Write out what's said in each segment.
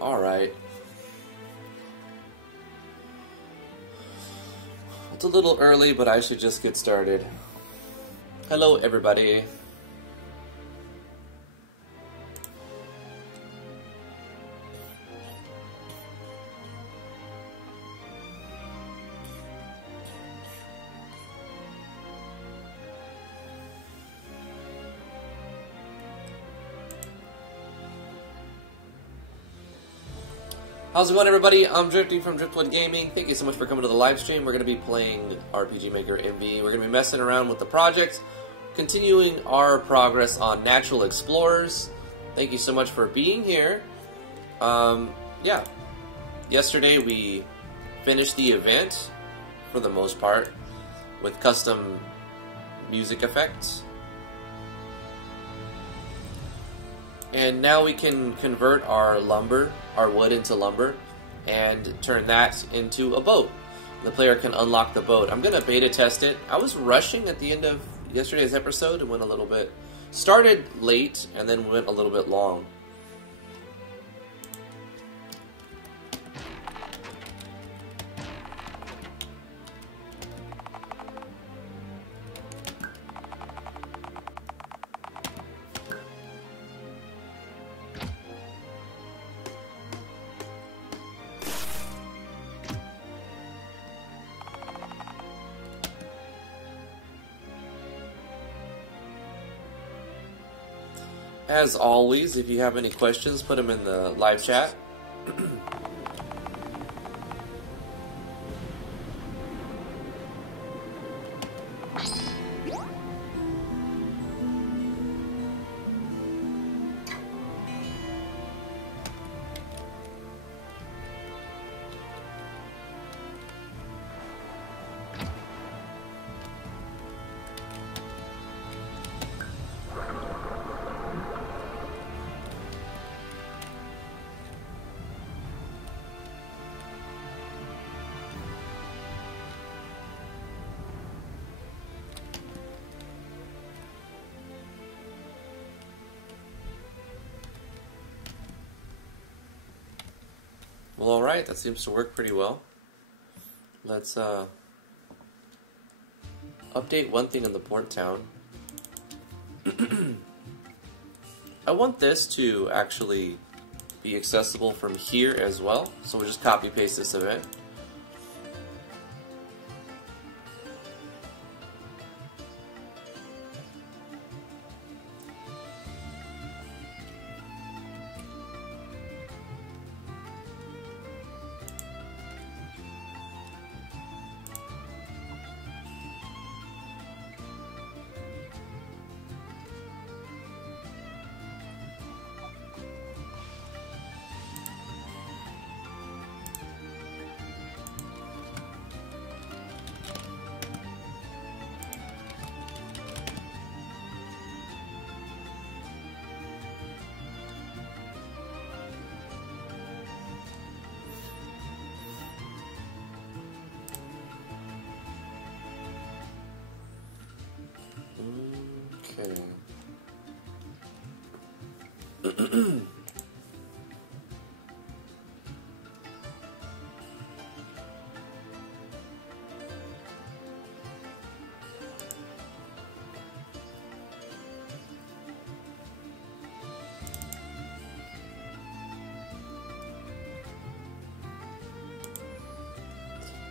Alright. It's a little early, but I should just get started. Hello, everybody. How's it going, everybody? I'm Drifty from Driftwood Gaming. Thank you so much for coming to the live stream. We're going to be playing RPG Maker MV. We're going to be messing around with the project, continuing our progress on Natural Explorers. Thank you so much for being here. Yeah. Yesterday we finished the event, for the most part, with custom music effects. And now we can convert our lumber, our wood into lumber, and turn that into a boat. The player can unlock the boat. I'm going to beta test it. I was rushing at the end of yesterday's episode and went a little bit... Started late and then went a little bit long. As always, if you have any questions, put them in the live chat. Well, alright, that seems to work pretty well. Let's update one thing in the port town. I want this to actually be accessible from here as well, so we'll just copy paste this event.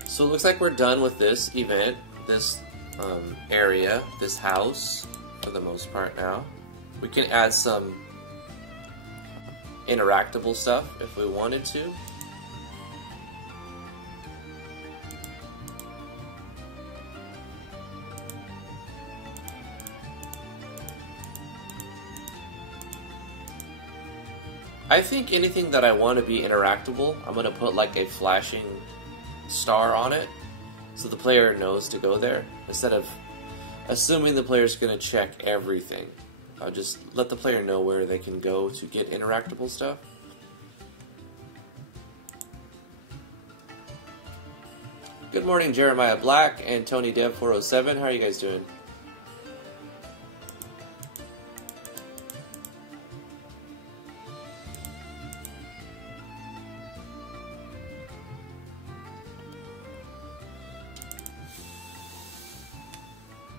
So it looks like we're done with this event, this area, this house, for the most part now. We can add some interactable stuff if we wanted to. I think anything that I want to be interactable, I'm going to put like a flashing star on it so the player knows to go there, instead of assuming the player's going to check everything. I'll just let the player know where they can go to get interactable stuff. Good morning, Jeremiah Black and Tony Dev 407. How are you guys doing?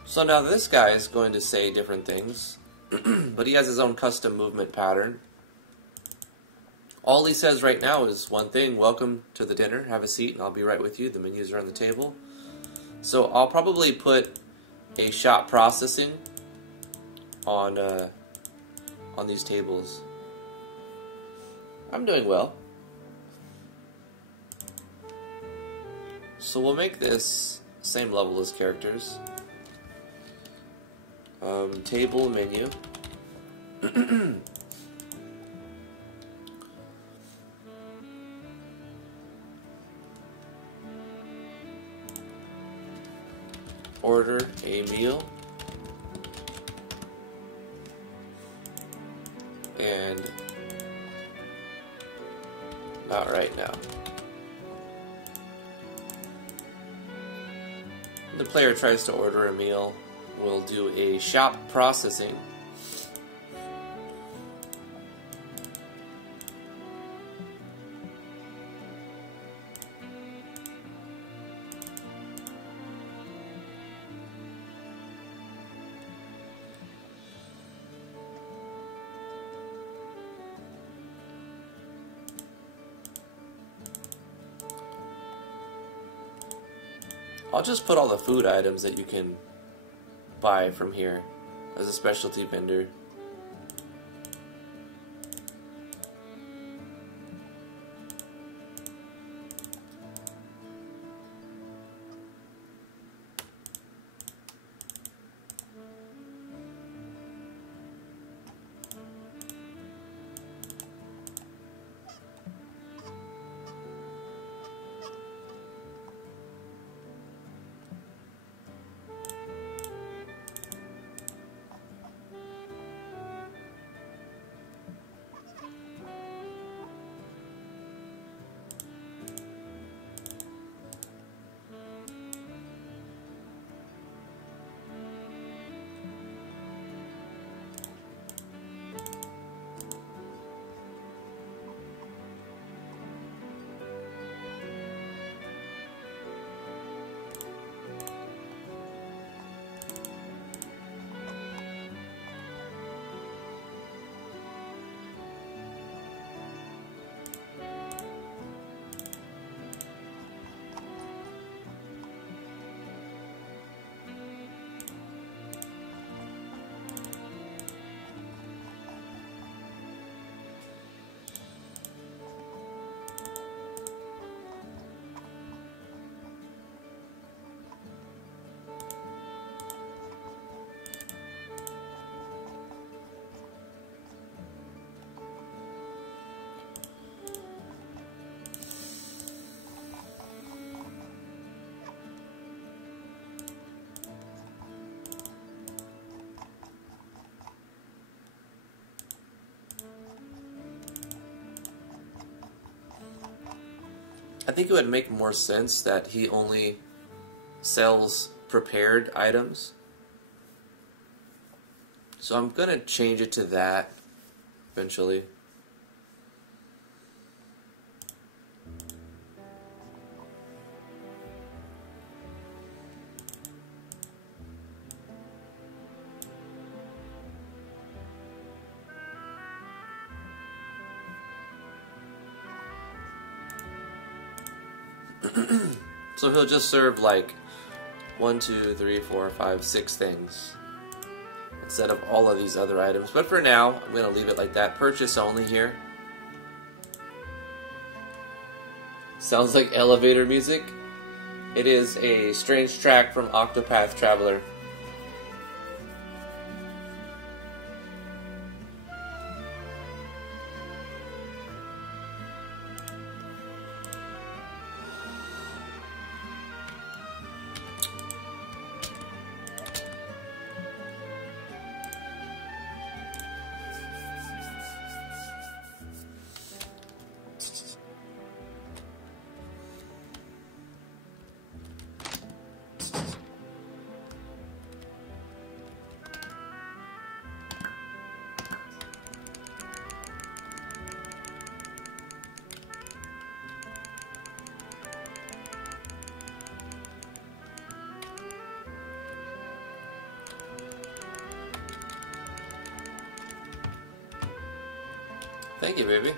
So now this guy is going to say different things, but he has his own custom movement pattern. All he says right now is one thing: welcome to the dinner, have a seat, and I'll be right with you. The menus are on the table. So I'll probably put a shot processing on these tables. I'm doing well. So we'll make this same level as characters. Table menu. Order a meal. And not right now. The player tries to order a meal. We'll do a shop processing. I'll just put all the food items that you can buy from here as a specialty vendor. I think it would make more sense that he only sells prepared items. So I'm going to change it to that eventually. So he'll just serve like 1, 2, 3, 4, 5, 6 things instead of all of these other items. But for now, I'm going to leave it like that. Purchase only here. Sounds like elevator music. It is a strange track from Octopath Traveler. Thank you, baby.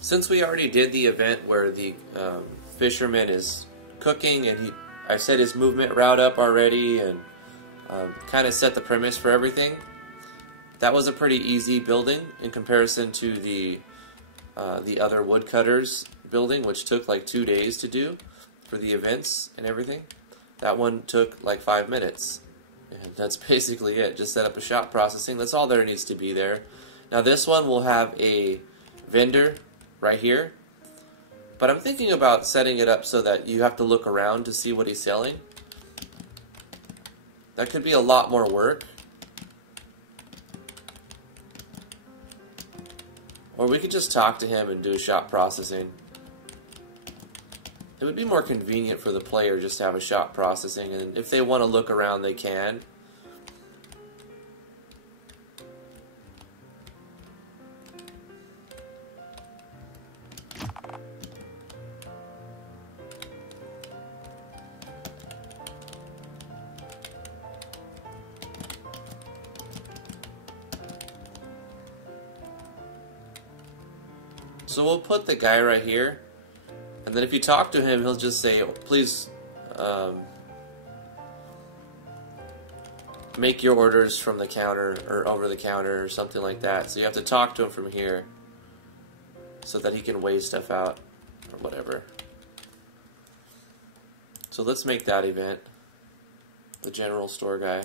Since we already did the event where the fisherman is cooking, and I set his movement route up already, and kind of set the premise for everything, that was a pretty easy building in comparison to the other woodcutters building, which took like 2 days to do for the events and everything. That one took like 5 minutes, and that's basically it. Just set up a shop processing. That's all there needs to be there. Now this one will have a vendor right here, but I'm thinking about setting it up so that you have to look around to see what he's selling. That could be a lot more work. Or we could just talk to him and do shop processing. It would be more convenient for the player just to have a shop processing, and if they want to look around, they can. So we'll put the guy right here, and then if you talk to him, he'll just say, please make your orders from the counter or over the counter or something like that. So you have to talk to him from here so that he can weigh stuff out or whatever. So let's make that event, the general store guy.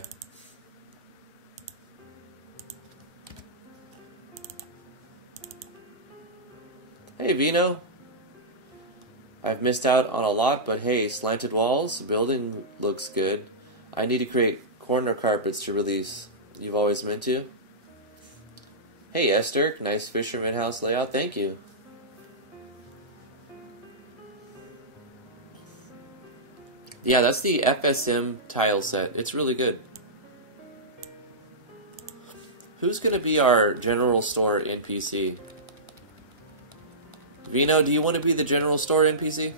Hey Vino, I've missed out on a lot, but hey, slanted walls, building looks good. I need to create corner carpets to release. You've always meant to. Hey Esther, nice fisherman house layout, thank you. Yeah, that's the FSM tile set. It's really good. Who's going to be our general store NPC? Vino, do you want to be the general store NPC?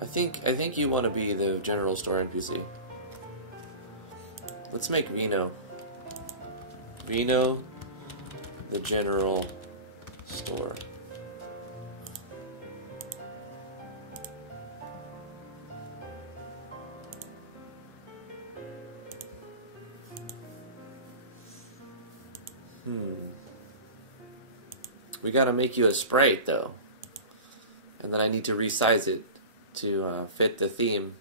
I think you want to be the general store NPC. Let's make Vino. Vino, the general store. We gotta make you a sprite though. And then I need to resize it to fit the theme.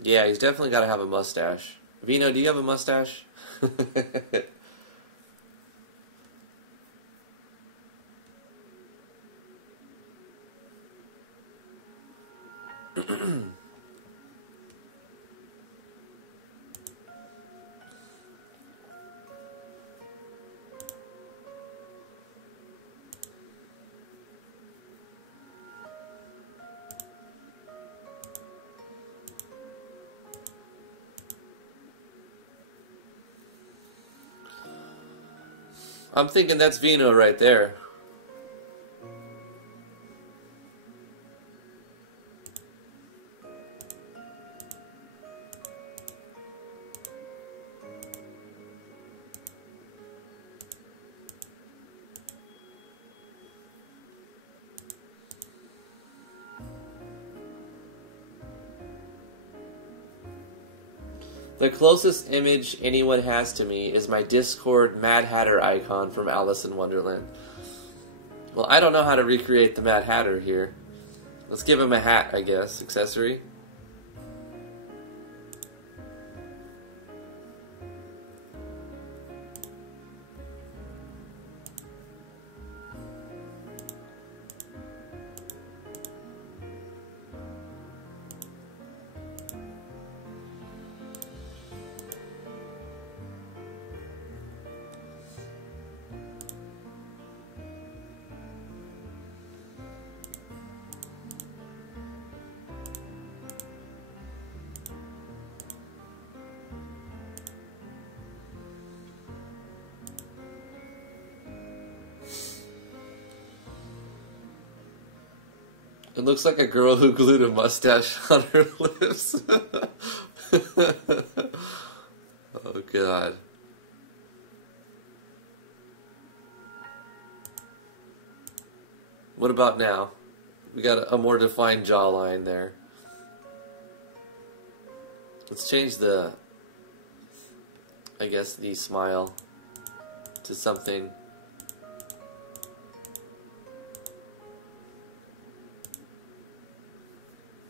Yeah, he's definitely got to have a mustache. Vino, do you have a mustache? I'm thinking that's Vino right there. The closest image anyone has to me is my Discord Mad Hatter icon from Alice in Wonderland. Well, I don't know how to recreate the Mad Hatter here. Let's give him a hat, I guess. Accessory. It looks like a girl who glued a mustache on her lips. Oh, God. What about now? We got a more defined jawline there. Let's change the, I guess, the smile to something.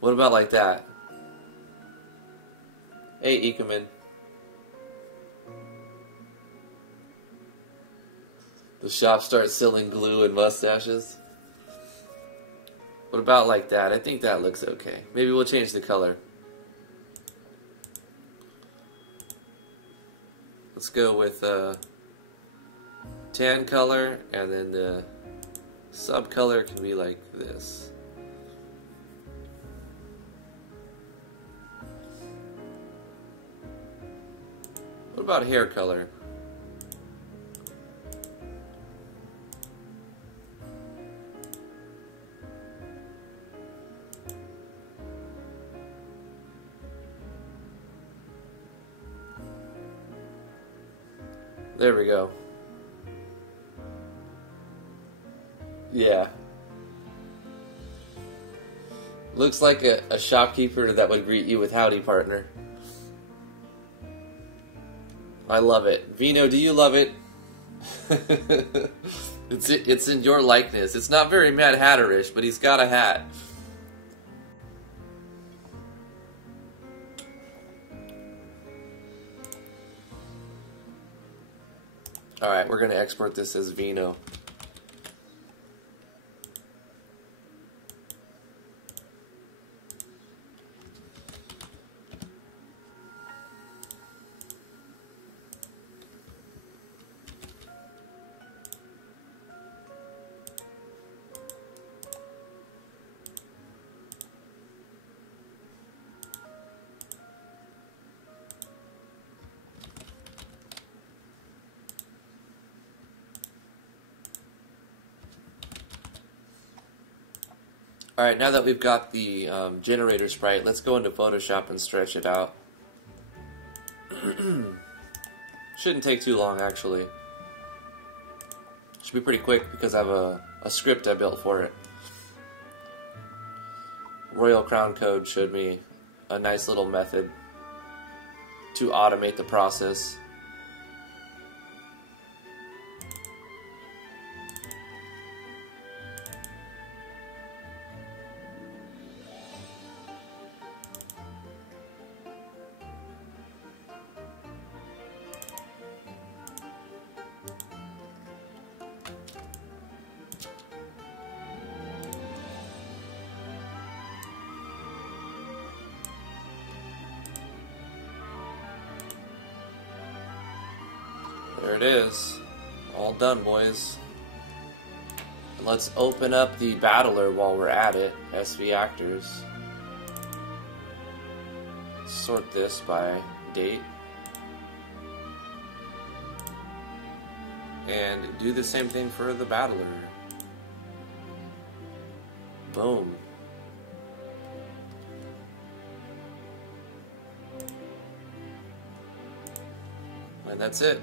What about like that? Hey, Ikeman. The shop starts selling glue and mustaches. What about like that? I think that looks okay. Maybe we'll change the color. Let's go with tan color, and then the sub color can be like this. What about hair color? There we go. Yeah. Looks like a shopkeeper that would greet you with howdy, partner. I love it. Vino, do you love it? It's in your likeness. It's not very Mad Hatterish, but he's got a hat. Alright, we're going to export this as Vino. Alright, now that we've got the generator sprite, let's go into Photoshop and stretch it out. Shouldn't take too long, actually. Should be pretty quick because I have a a script I built for it. Royal Crown Code showed me a nice little method to automate the process. There it is. All done, boys. Let's open up the battler while we're at it. SV actors. Sort this by date. And do the same thing for the battler. Boom. And that's it.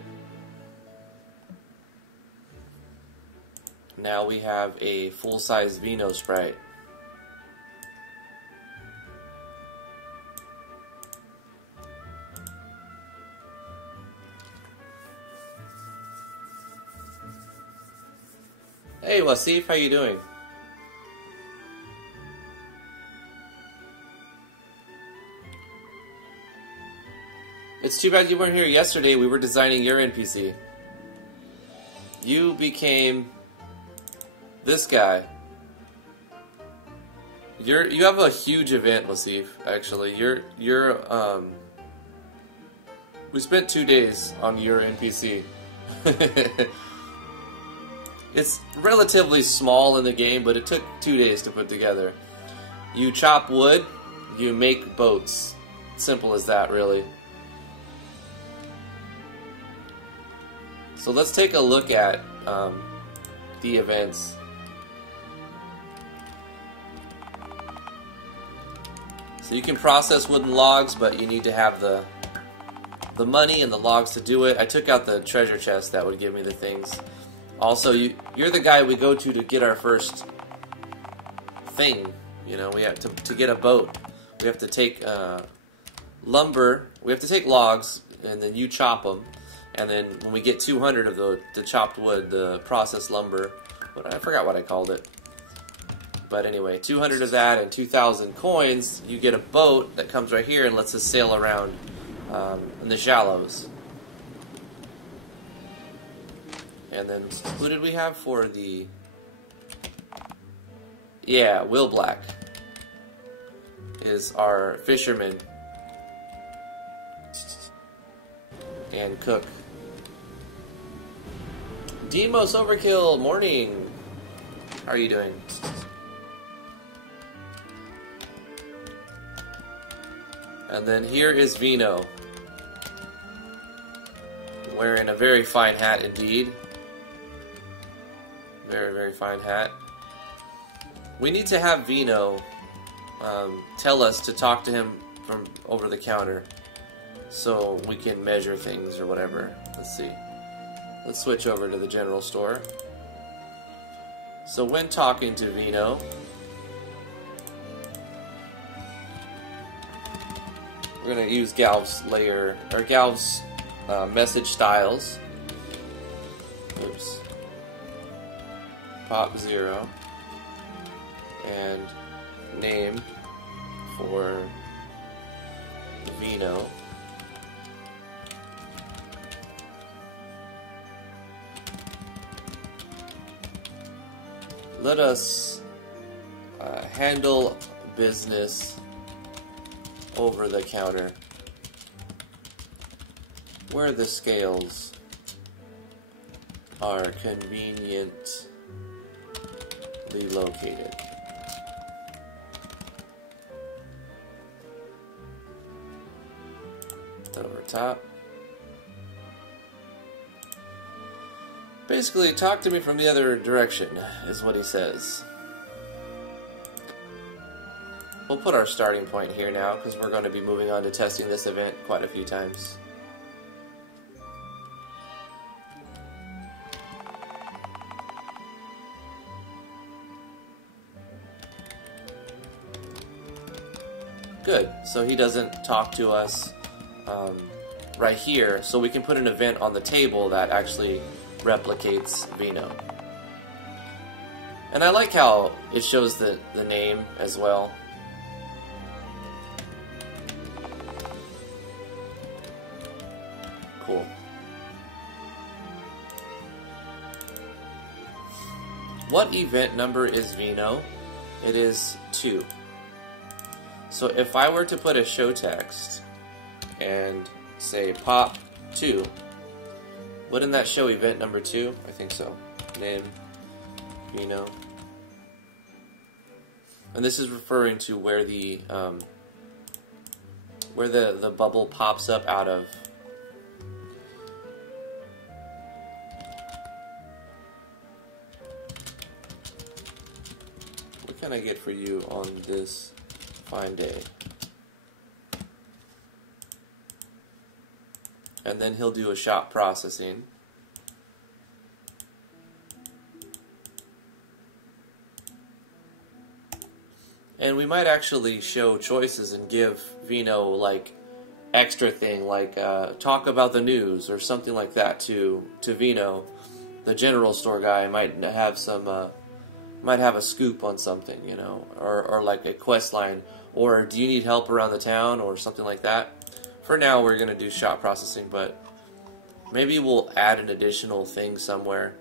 Now we have a full-size Vino sprite. Hey Wasif, how you doing? It's too bad you weren't here yesterday. We were designing your NPC. You became this guy. You have a huge event, Wasif, actually. We spent 2 days on your NPC. It's relatively small in the game, but it took 2 days to put together. You chop wood, you make boats. Simple as that, really. So let's take a look at the events. So you can process wooden logs, but you need to have the money and the logs to do it. I took out the treasure chest that would give me the things. Also, you're the guy we go to get our first thing. You know, we have to get a boat. We have to take lumber. We have to take logs, and then you chop them. And then when we get 200 of the chopped wood, the processed lumber, I forgot what I called it. But anyway, 200 of that and 2,000 coins, you get a boat that comes right here and lets us sail around in the shallows. And then, who did we have for the... Yeah, Will Black is our fisherman and cook. Demos Overkill, morning. How are you doing? And then here is Vino, wearing a very fine hat indeed. Very, very fine hat. We need to have Vino tell us to talk to him from over the counter so we can measure things or whatever. Let's see. Let's switch over to the general store. So when talking to Vino, we're going to use Galv's layer, or Galv's message styles. Oops. Pop 0. And name for Vino. Let us handle business over the counter, where the scales are conveniently located. Over top. Basically, talk to me from the other direction, is what he says. We'll put our starting point here now, because we're going to be moving on to testing this event quite a few times. Good. So he doesn't talk to us right here. So we can put an event on the table that actually replicates Vino. And I like how it shows the name as well. Cool. What event number is Vino? It is 2. So if I were to put a show text and say pop 2, wouldn't that show event number 2? I think so. Name Vino. And this is referring to where the bubble pops up out of. What can I get for you on this fine day? And then he'll do a shop processing. And we might actually show choices and give Vino like extra thing, like talk about the news or something like that to Vino. The general store guy might have some might have a scoop on something, you know, or like a quest line, or do you need help around the town or something like that. For now, we're gonna do shop processing, but maybe we'll add an additional thing somewhere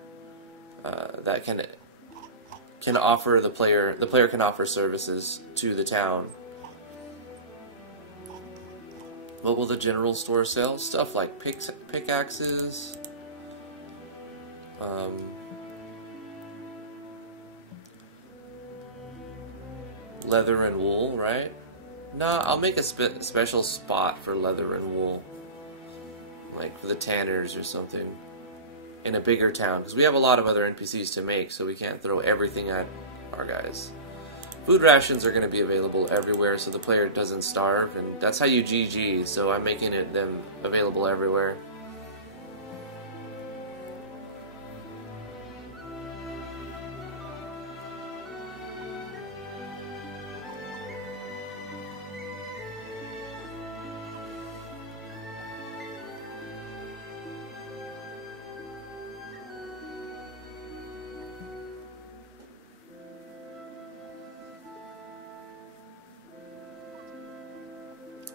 that can offer the player can offer services to the town. What will the general store sell? Stuff like pickaxes, leather and wool, right? Nah, I'll make a special spot for leather and wool, like for the tanners or something, in a bigger town, because we have a lot of other NPCs to make, so we can't throw everything at our guys. Food rations are going to be available everywhere, so the player doesn't starve, and that's how you GG, so I'm making them available everywhere.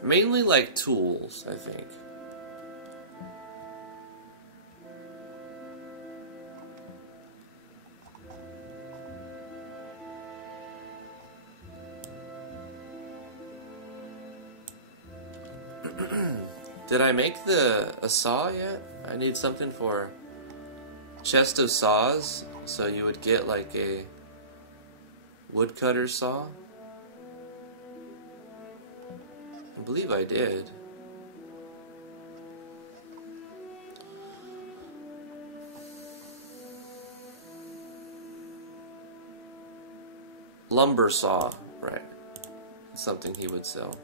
Mainly like tools, I think. Did I make a saw yet? I need something for chest of saws, so you would get like a woodcutter saw. I believe I did. Lumber saw, right. Something he would sell.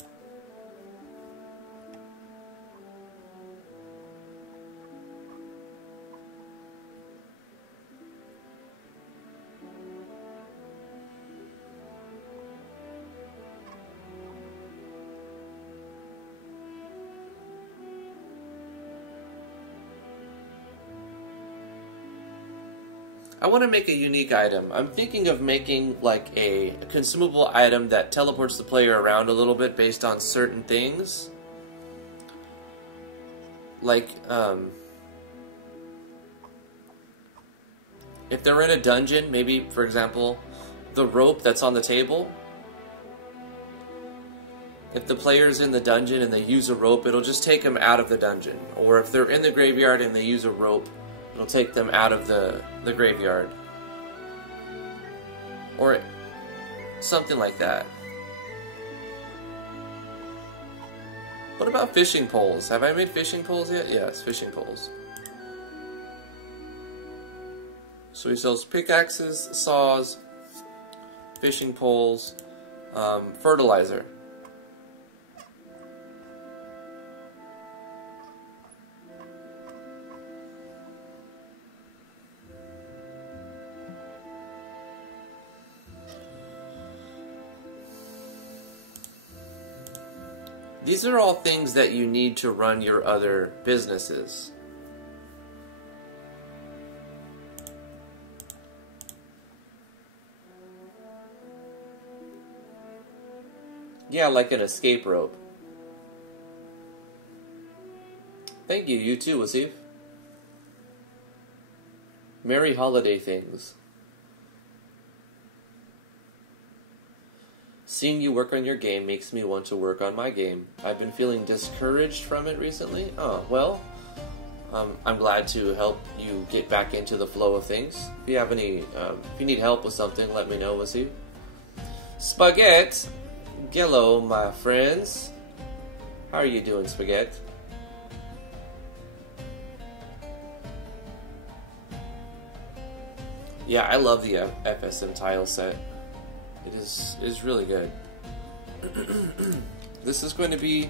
I want to make a unique item. I'm thinking of making like a consumable item that teleports the player around a little bit based on certain things. Like, if they're in a dungeon, maybe, for example, the rope that's on the table. If the player's in the dungeon and they use a rope, it'll just take them out of the dungeon. Or if they're in the graveyard and they use a rope, it'll take them out of the graveyard. Or something like that. What about fishing poles? Have I made fishing poles yet? Yes, fishing poles. So he sells pickaxes, saws, fishing poles, fertilizer. These are all things that you need to run your other businesses. Yeah, like an escape rope. Thank you, you too, Wasif. Merry holiday things. Seeing you work on your game makes me want to work on my game. I've been feeling discouraged from it recently. Oh, well, I'm glad to help you get back into the flow of things. If you have any, if you need help with something, let me know, Wasif. Spaghetti! Hello, my friends. How are you doing, Spaghetti? Yeah, I love the FSM tile set. It is really good. This is going to be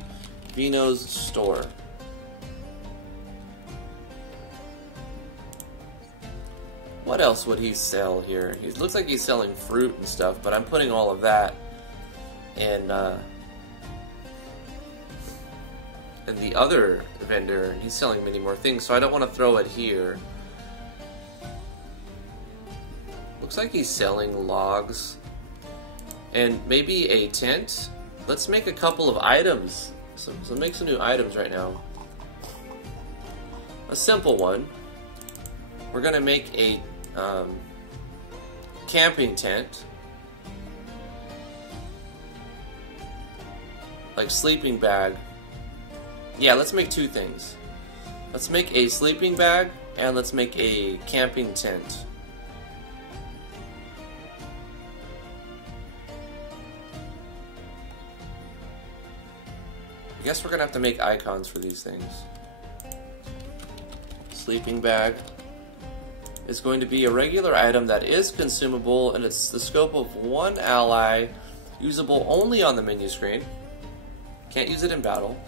Vino's store. What else would he sell here? He looks like he's selling fruit and stuff, but I'm putting all of that in the other vendor, and he's selling many more things, so I don't want to throw it here. Looks like he's selling logs. And maybe a tent. Let's make a couple of items. So make some new items right now. A simple one. We're gonna make a camping tent. Like sleeping bag. Yeah, let's make two things. Let's make a sleeping bag and let's make a camping tent. I guess we're gonna have to make icons for these things. Sleeping bag is going to be a regular item that is consumable, and it's the scope of one ally, usable only on the menu screen. Can't use it in battle.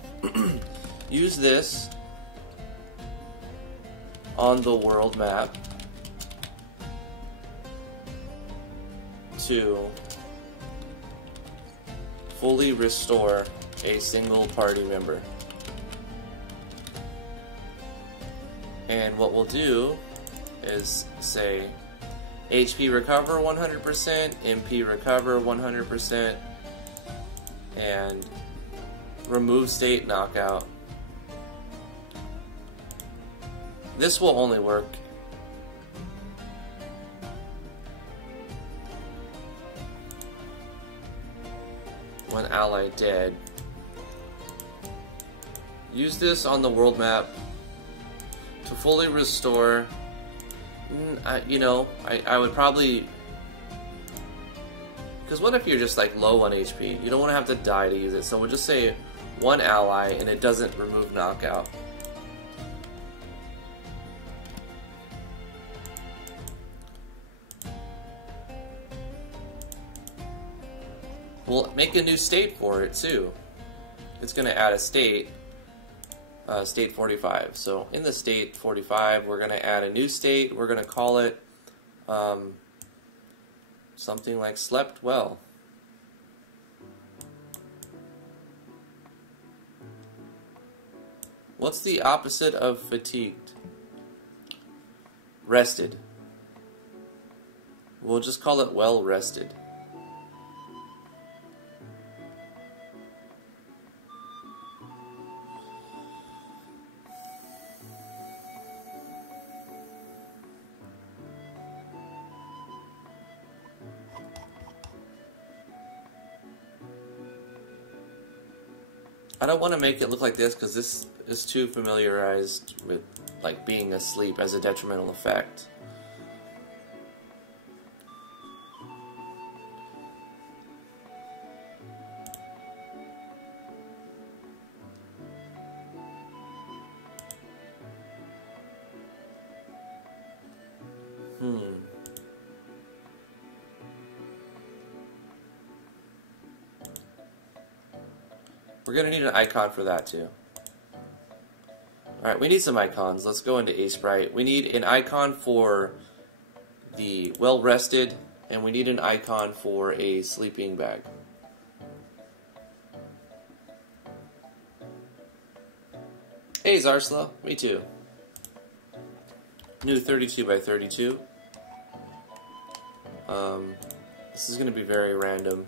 Use this on the world map to fully restore a single party member. And what we'll do is say HP recover 100%, MP recover 100%, and remove state knockout. This will only work when ally dead. Use this on the world map to fully restore. I would probably, because what if you're just like low on HP? You don't want to have to die to use it, so we'll just say one ally and it doesn't remove knockout. We'll make a new state for it too. It's going to add a state. State 45. So in the state 45, we're going to add a new state. We're going to call it something like slept well. What's the opposite of fatigued? Rested. We'll just call it well rested. I don't want to make it look like this because this is too familiarized with like being asleep as a detrimental effect. We're going to need an icon for that too. Alright, we need some icons. Let's go into A-Sprite. We need an icon for the well-rested, and we need an icon for a sleeping bag. Hey Zarsla, me too. New 32 by 32. This is going to be very random.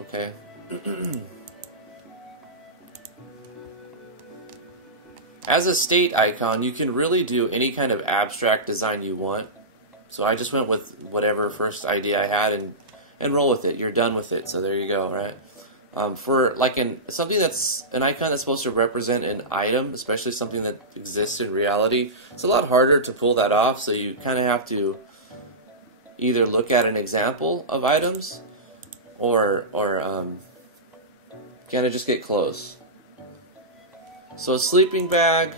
Okay. As a state icon, you can really do any kind of abstract design you want. So I just went with whatever first idea I had and roll with it. You're done with it, so there you go, right? For like something that's an icon that's supposed to represent an item, especially something that exists in reality, it's a lot harder to pull that off. So you kind of have to either look at an example of items, or kind of just get close. So a sleeping bag.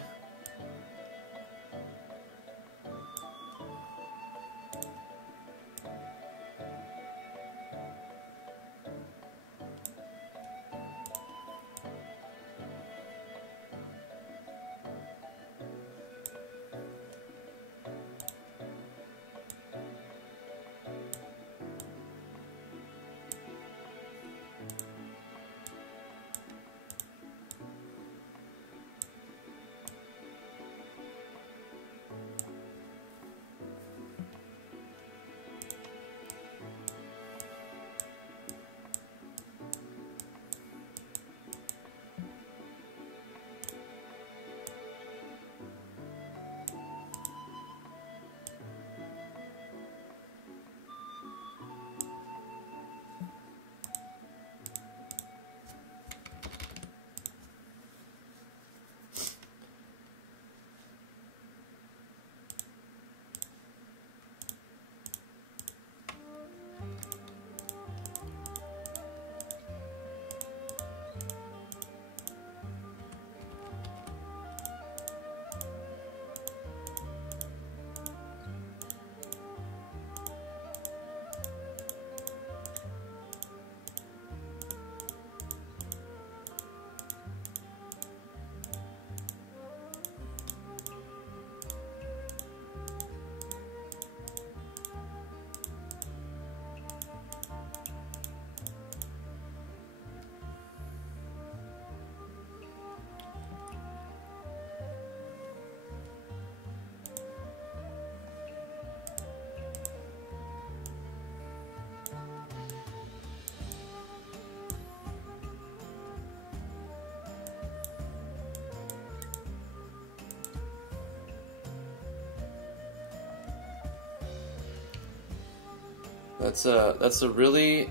That's a really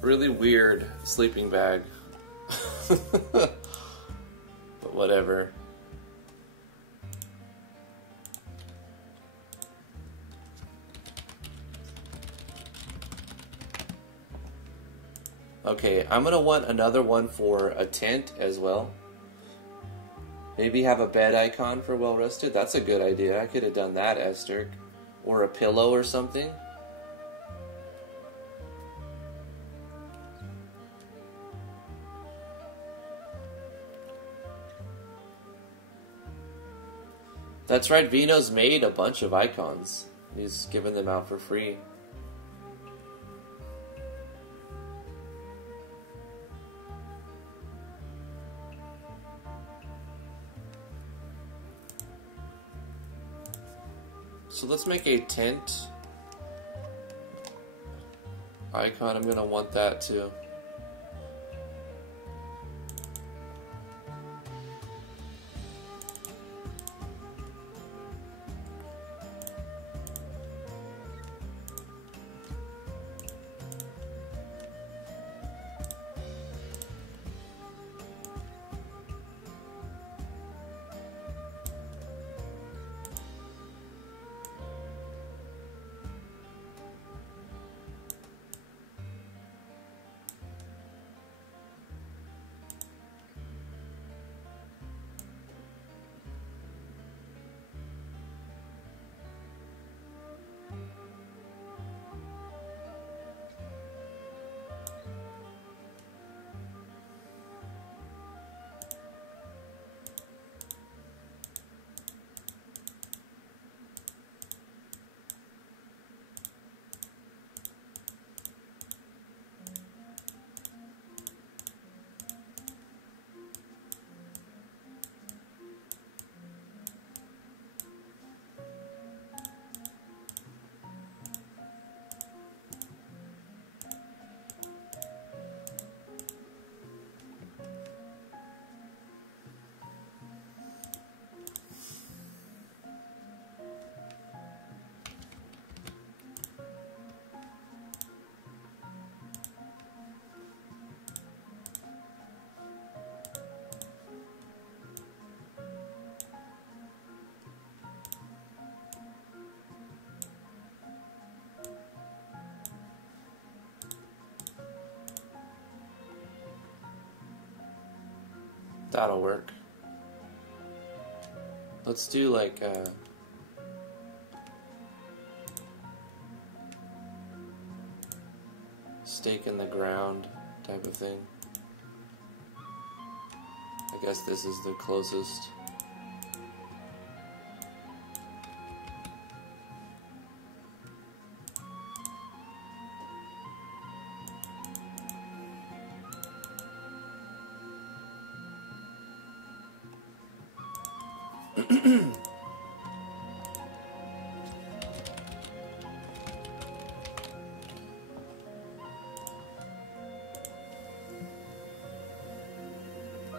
weird sleeping bag. But whatever. Okay, I'm gonna want another one for a tent as well. Maybe have a bed icon for well rested. That's a good idea. I could have done that, Esther. Or a pillow or something. That's right, Vino's made a bunch of icons. He's given them out for free. So let's make a tent icon. I'm going to want that too. That'll work. Let's do like stake in the ground type of thing. I guess this is the closest.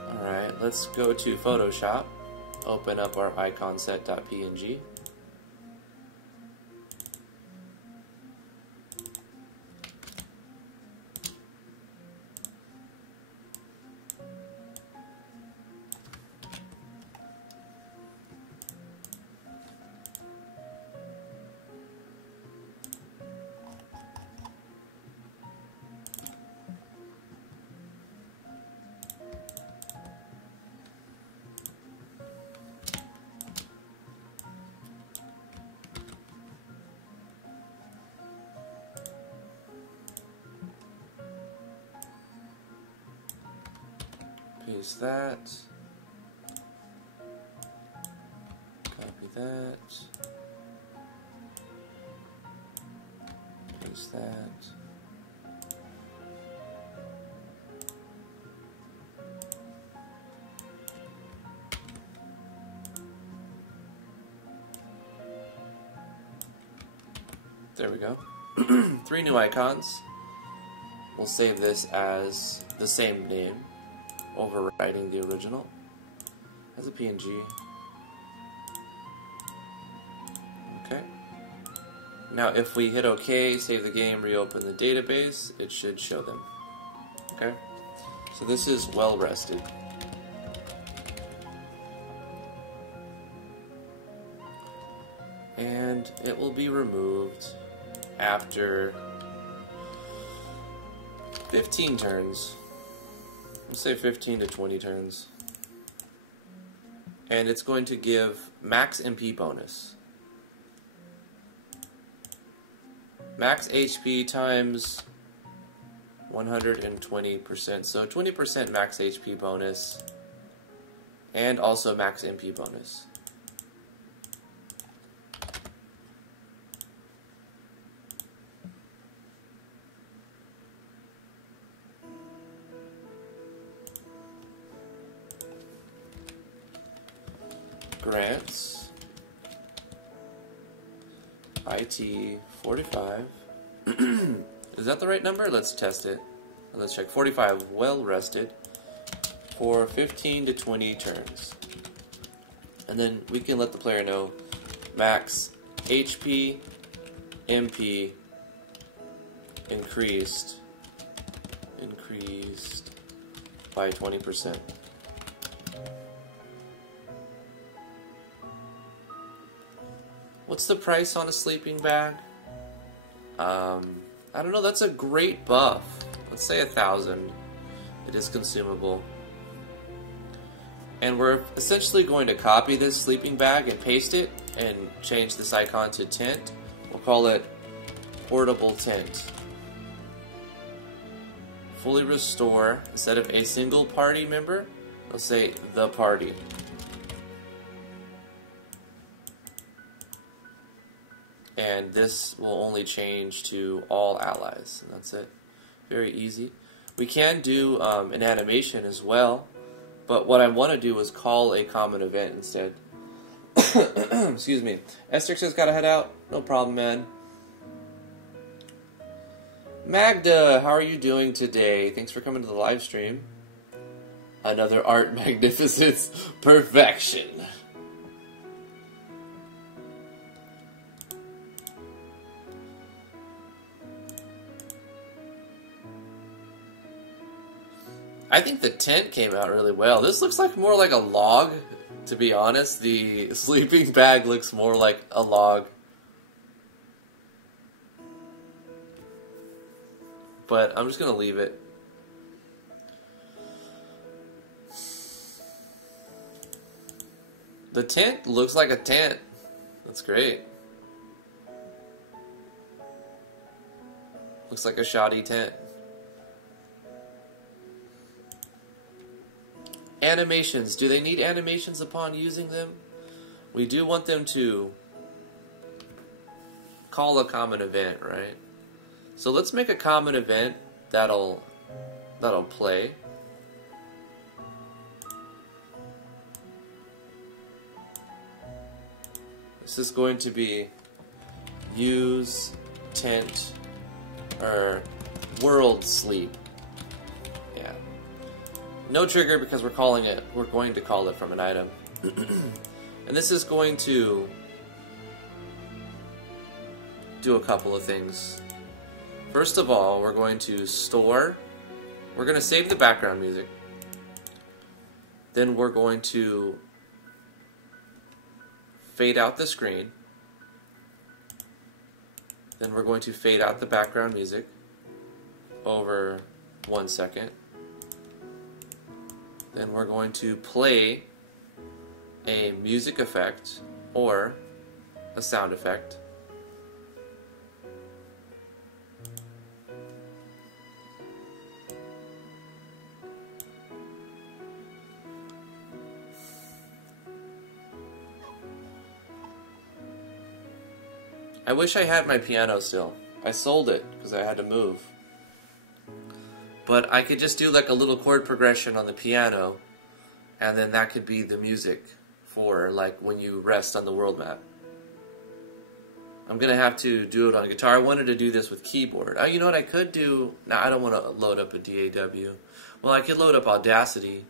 Alright, let's go to Photoshop, open up our icon set.png. Paste that. Copy that. Paste that. There we go. 3 new icons. We'll save this as the same name, overriding the original as a PNG. Okay. Now if we hit OK, save the game, reopen the database, it should show them. Okay. So this is well rested. And it will be removed after 15 turns. Let's say 15 to 20 turns. And it's going to give max MP bonus. Max HP times 120%. So 20% max HP bonus. And also max MP bonus. Grants. IT 45. Is that the right number? Let's test it. Let's check. 45, well rested for 15 to 20 turns. And then we can let the player know max HP, MP increased by 20%. What's the price on a sleeping bag? I don't know, that's a great buff. Let's say 1,000. It is consumable. And we're essentially going to copy this sleeping bag and paste it and change this icon to tent. We'll call it portable tent. Fully restore, instead of a single party member, we'll say the party. And this will only change to all allies, and that's it. Very easy. We can do an animation as well, but what I want to do is call a common event instead. Excuse me. Estrix has got to head out. No problem, man. Magda, how are you doing today? Thanks for coming to the live stream. Another art magnificence perfection. I think the tent came out really well. This looks like more like a log, to be honest. The sleeping bag looks more like a log. But I'm just going to leave it. The tent looks like a tent. That's great. Looks like a shoddy tent. Animations. Do they need animations upon using them? We do want them to call a common event, right? So let's make a common event that'll play. This is going to be use tent or world sleep. Yeah. No trigger because we're going to call it from an item. And this is going to do a couple of things. First of all, we're going to save the background music. Then we're going to fade out the screen. Then we're going to fade out the background music over 1 second. Then we're going to play a music effect or a sound effect. I wish I had my piano still. I sold it because I had to move. But I could just do like a little chord progression on the piano, and then that could be the music for like when you rest on the world map. I'm gonna have to do it on a guitar. I wanted to do this with keyboard. Oh, you know what I could do? Now I don't want to load up a DAW. Well, I could load up Audacity.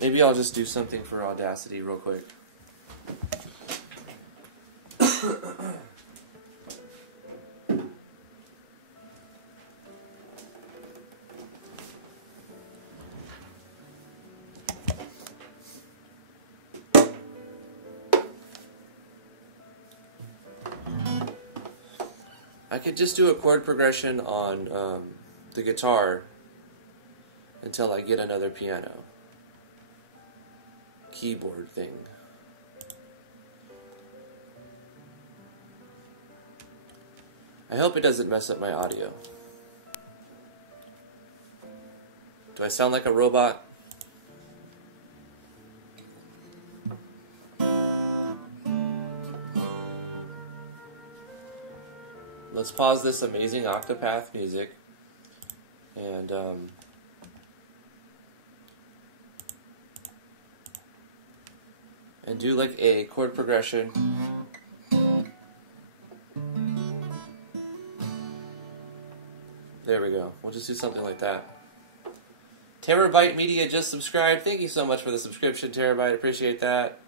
Maybe I'll just do something for Audacity real quick. I could just do a chord progression on the guitar until I get another piano keyboard thing. I hope it doesn't mess up my audio. Do I sound like a robot? Let's pause this amazing Octopath music and do like a chord progression There we go. We'll just do something like that. Terabyte Media just subscribed. Thank you so much for the subscription, Terabyte. Appreciate that.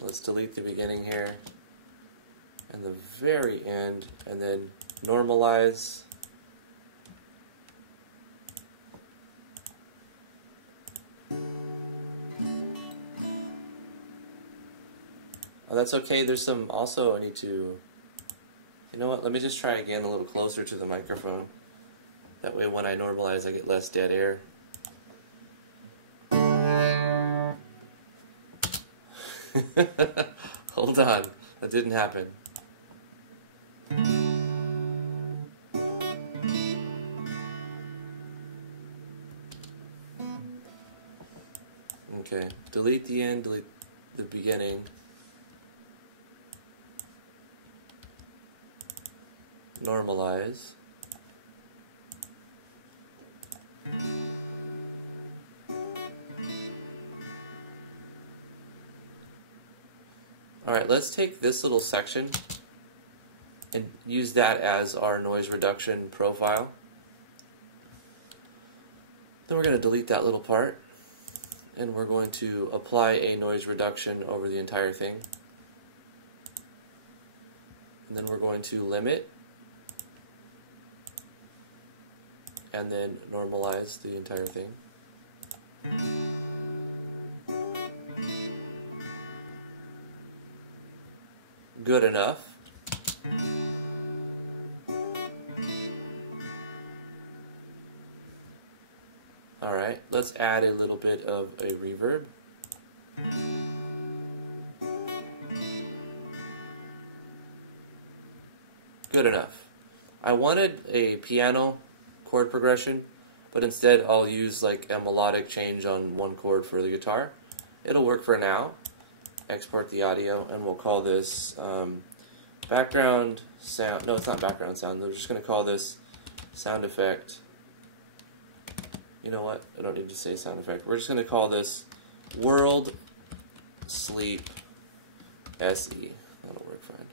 Let's delete the beginning here and the very end, and then normalize. Oh, that's okay. There's some also I need to, you know what, let me just try again a little closer to the microphone. That way when I normalize I get less dead air. Hold on, that didn't happen. Okay, delete the end, delete the beginning. Normalize. Alright, let's take this little section and use that as our noise reduction profile. Then we're going to delete that little part, and we're going to apply a noise reduction over the entire thing. And then we're going to limit, and then normalize the entire thing. Good enough. Alright, let's add a little bit of a reverb. Good enough. I wanted a piano chord progression, but instead I'll use like a melodic change on one chord for the guitar. It'll work for now. Export the audio, and we'll call this background sound. No, it's not background sound. We're just going to call this sound effect. You know what? I don't need to say sound effect. We're just going to call this World Sleep SE. That'll work fine.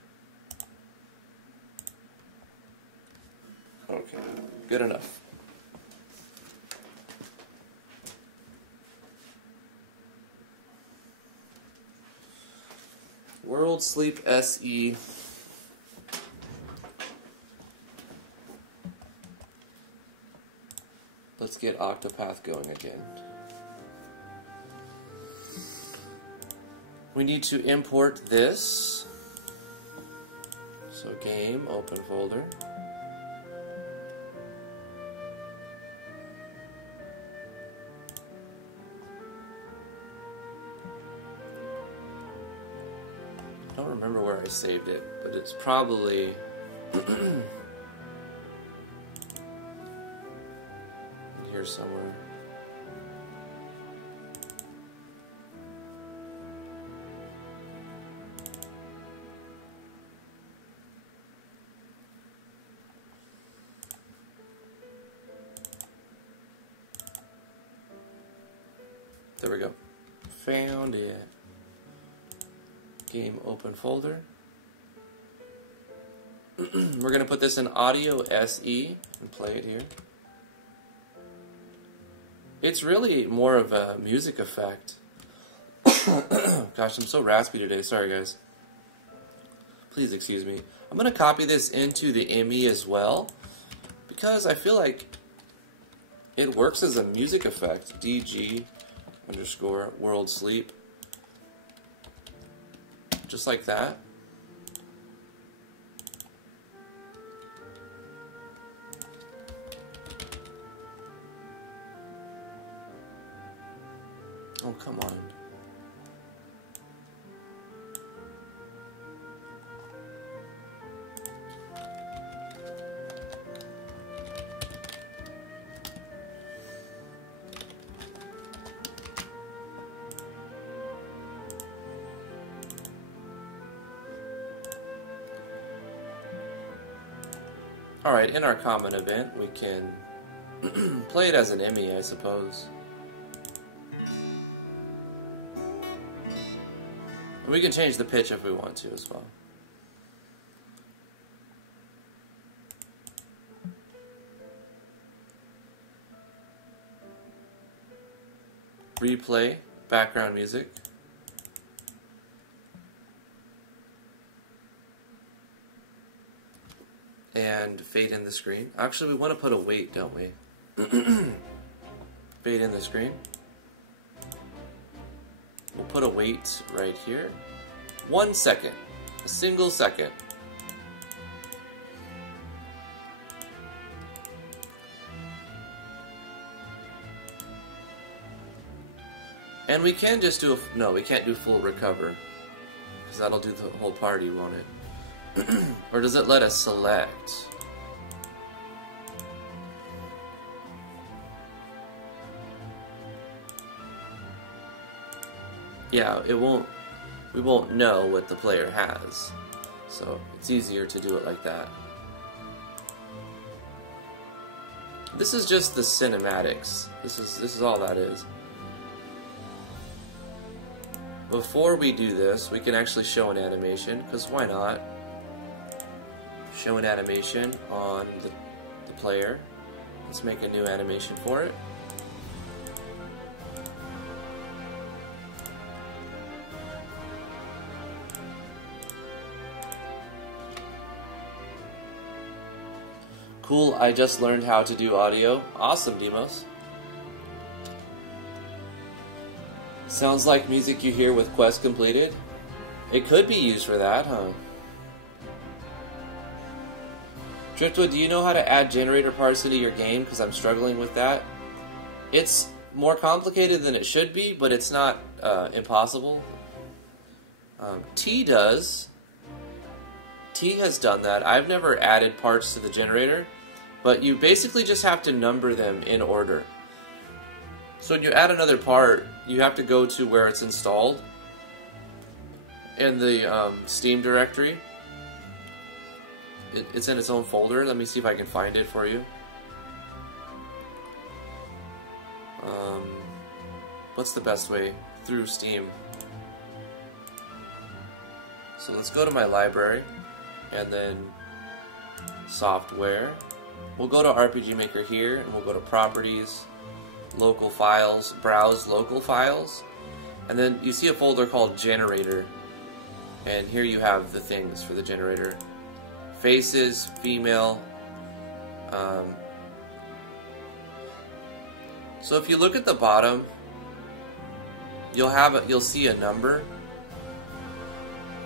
Okay, good enough. World Sleep SE. Let's get Octopath going again. We need to import this. So game, open folder. I don't remember where I saved it, but it's probably here somewhere. There we go. Found it. Game open folder. We're going to put this in Audio SE and play it here. It's really more of a music effect. Gosh, I'm so raspy today. Sorry, guys. Please excuse me. I'm going to copy this into the ME as well, because I feel like it works as a music effect. DG _ World Sleep. Just like that. Oh, come on. Alright, in our common event, we can play it as an Emmy, I suppose. We can change the pitch if we want to as well. Replay, background music. And fade in the screen. Actually, we want to put a weight, don't we? Fade in the screen. We'll put a weight right here. 1 second. A single second. And we can just do a... No, we can't do full recover. Because that'll do the whole party, won't it? Or does it let us select? Yeah, it won't. We won't know what the player has, so it's easier to do it like that. This is just the cinematics. This is all that is. Before we do this, we can actually show an animation, because why not? Show an animation on the player. Let's make a new animation for it. Cool, I just learned how to do audio. Awesome, Demos. Sounds like music you hear with quest completed. It could be used for that, huh? Driftwood, do you know how to add generator parts into your game? Because I'm struggling with that. It's more complicated than it should be, but it's not impossible. T does. T has done that. I've never added parts to the generator, but you basically just have to number them in order. So when you add another part, you have to go to where it's installed in the Steam directory. It's in its own folder. Let me see if I can find it for you. What's the best way? Through Steam. So let's go to my library, and then software. We'll go to RPG Maker here, and we'll go to properties, local files, browse local files, and then you see a folder called generator, and here you have the things for the generator. Faces, female. So if you look at the bottom, you'll see a number.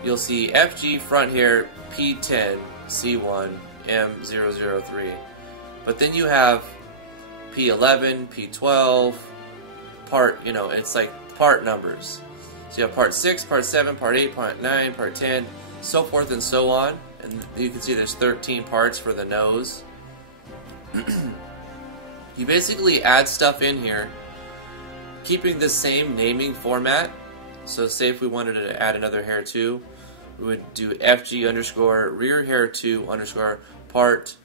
You'll see FG front hair P10 C1 M003, but then you have P11, P12, part. It's like part numbers. So you have part 6, part 7, part 8, part 9, part 10, so forth and so on. And you can see there's 13 parts for the nose. You basically add stuff in here, keeping the same naming format. So say if we wanted to add another hair too, we would do FG underscore rear hair 2 underscore part.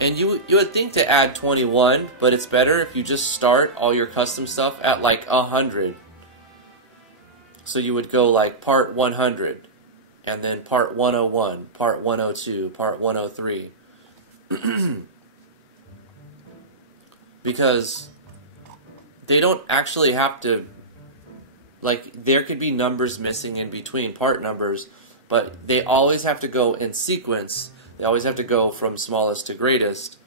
And you would think to add 21, but it's better if you just start all your custom stuff at like 100. So you would go like part 100. And then part 101, part 102, part 103. Because they don't actually have to, like, there could be numbers missing in between, part numbers, but they always have to go in sequence. They always have to go from smallest to greatest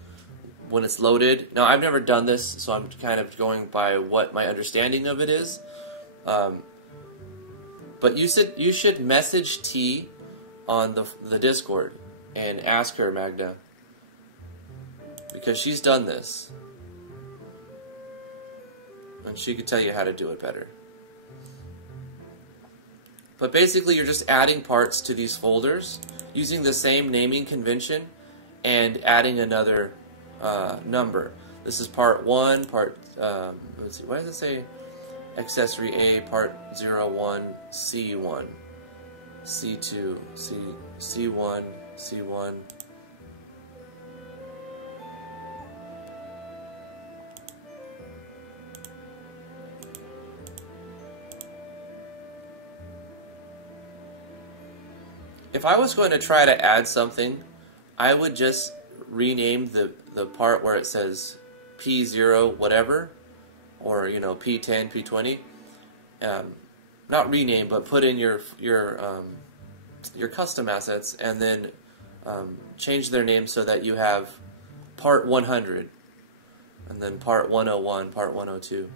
when it's loaded. Now, I've never done this, so I'm kind of going by what my understanding of it is. But you should message T on the Discord and ask her, Magda, because she's done this, and she could tell you how to do it better. But basically, you're just adding parts to these folders using the same naming convention and adding another number. This is part 1, part let's see, why does it say accessory A, part 01, C1, C2, C1, C1. if I was going to try to add something, I would just rename the part where it says P0 whatever, or you know, P10, P20. Not rename, but put in your custom assets, and then change their name so that you have part 100, and then part 101, part 102.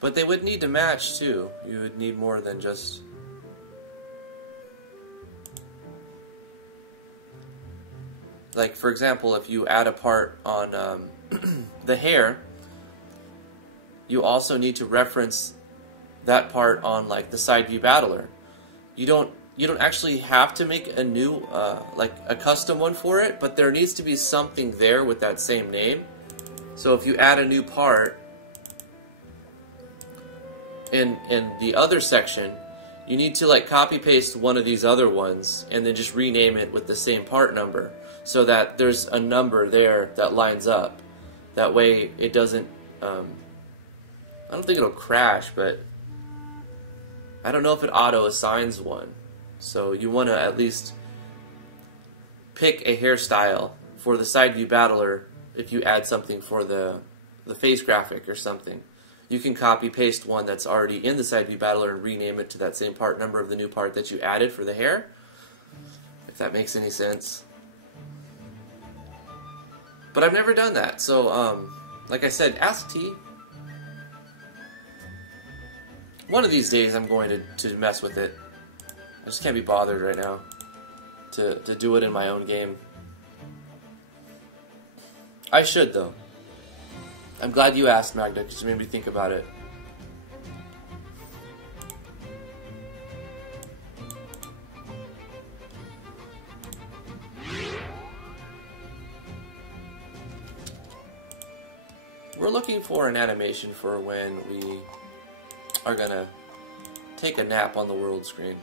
But they would need to match too. You would need more than just... Like, for example, if you add a part on the hair, you also need to reference that part on like the side view battler. You don't actually have to make a new like a custom one for it, but there needs to be something there with that same name. So if you add a new part in the other section, you need to like copy paste one of these other ones and then just rename it with the same part number, so that there's a number there that lines up. That way it doesn't, I don't think it'll crash, but I don't know if it auto assigns one. So you want to at least pick a hairstyle for the side view battler. If you add something for the face graphic or something, you can copy paste one that's already in the side view battler and rename it to that same part number of the new part that you added for the hair, if that makes any sense. But I've never done that, so like I said, ask T. One of these days I'm going to mess with it. I just can't be bothered right now to do it in my own game. I should, though. I'm glad you asked, Magda, because you made me think about it. We're looking for an animation for when we are gonna take a nap on the world screen.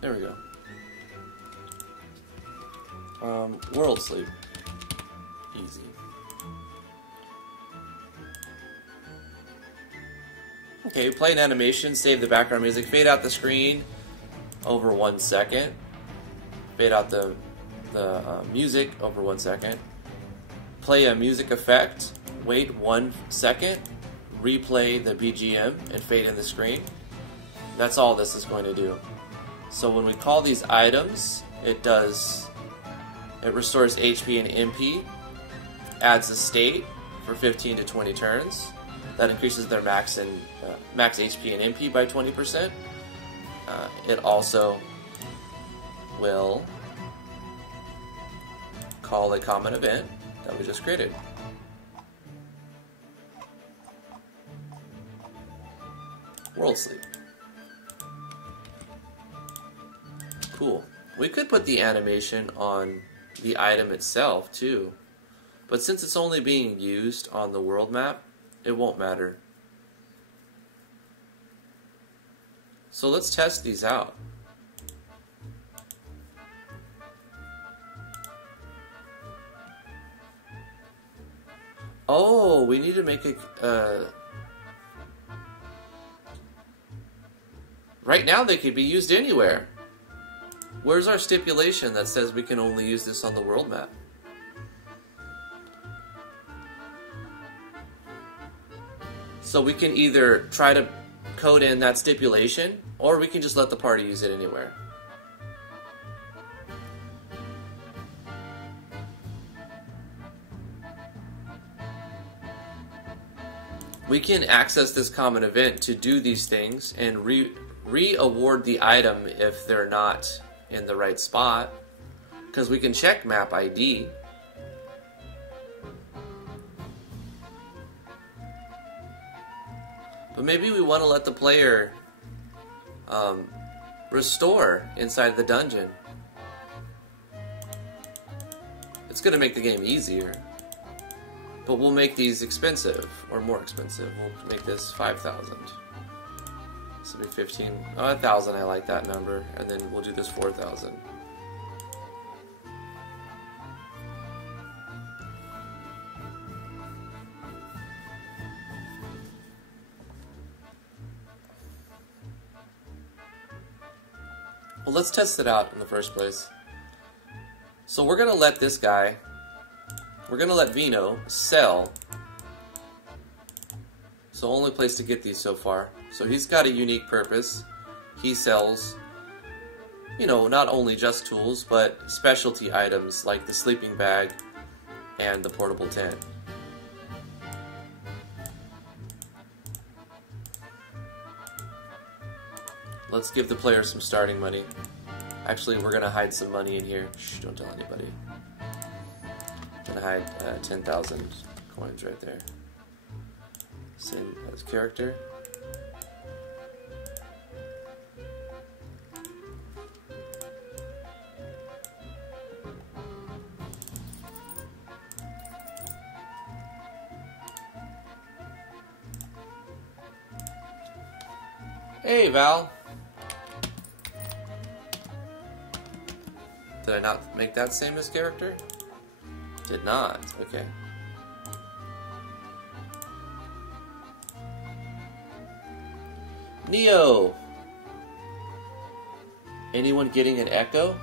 There we go. World sleep. Easy. Okay, play an animation, save the background music, fade out the screen over 1 second. Fade out the music over 1 second. Play a music effect, wait 1 second, replay the BGM, and fade in the screen. That's all this is going to do. So when we call these items, it restores HP and MP, adds a state for 15 to 20 turns. That increases their max HP and MP by 20%. It also will call a common event that we just created. World Sleep. Cool. We could put the animation on the item itself too, but since it's only being used on the world map, it won't matter. So let's test these out. Oh, we need to make a... Right now they could be used anywhere. Where's our stipulation that says we can only use this on the world map? So we can either try to code in that stipulation, or we can just let the party use it anywhere. We can access this common event to do these things and re-award the item if they're not in the right spot, because we can check map ID. But maybe we want to let the player restore inside the dungeon. It's going to make the game easier. But we'll make these expensive, or more expensive. We'll make this 5,000. This will be 15. Oh, 1,000, I like that number. And then we'll do this 4,000. Well, let's test it out in the first place. So we're going to let this guy, we're going to let Vino sell. So only place to get these so far. So he's got a unique purpose. He sells, you know, not only just tools, but specialty items like the sleeping bag and the portable tent. Let's give the player some starting money. Actually, we're going to hide some money in here. Shh, don't tell anybody. I'm going to hide 10,000 coins right there. Same as character. Hey, Val. Did I not make that same as character? Did not. Okay. Neo! Anyone getting an echo?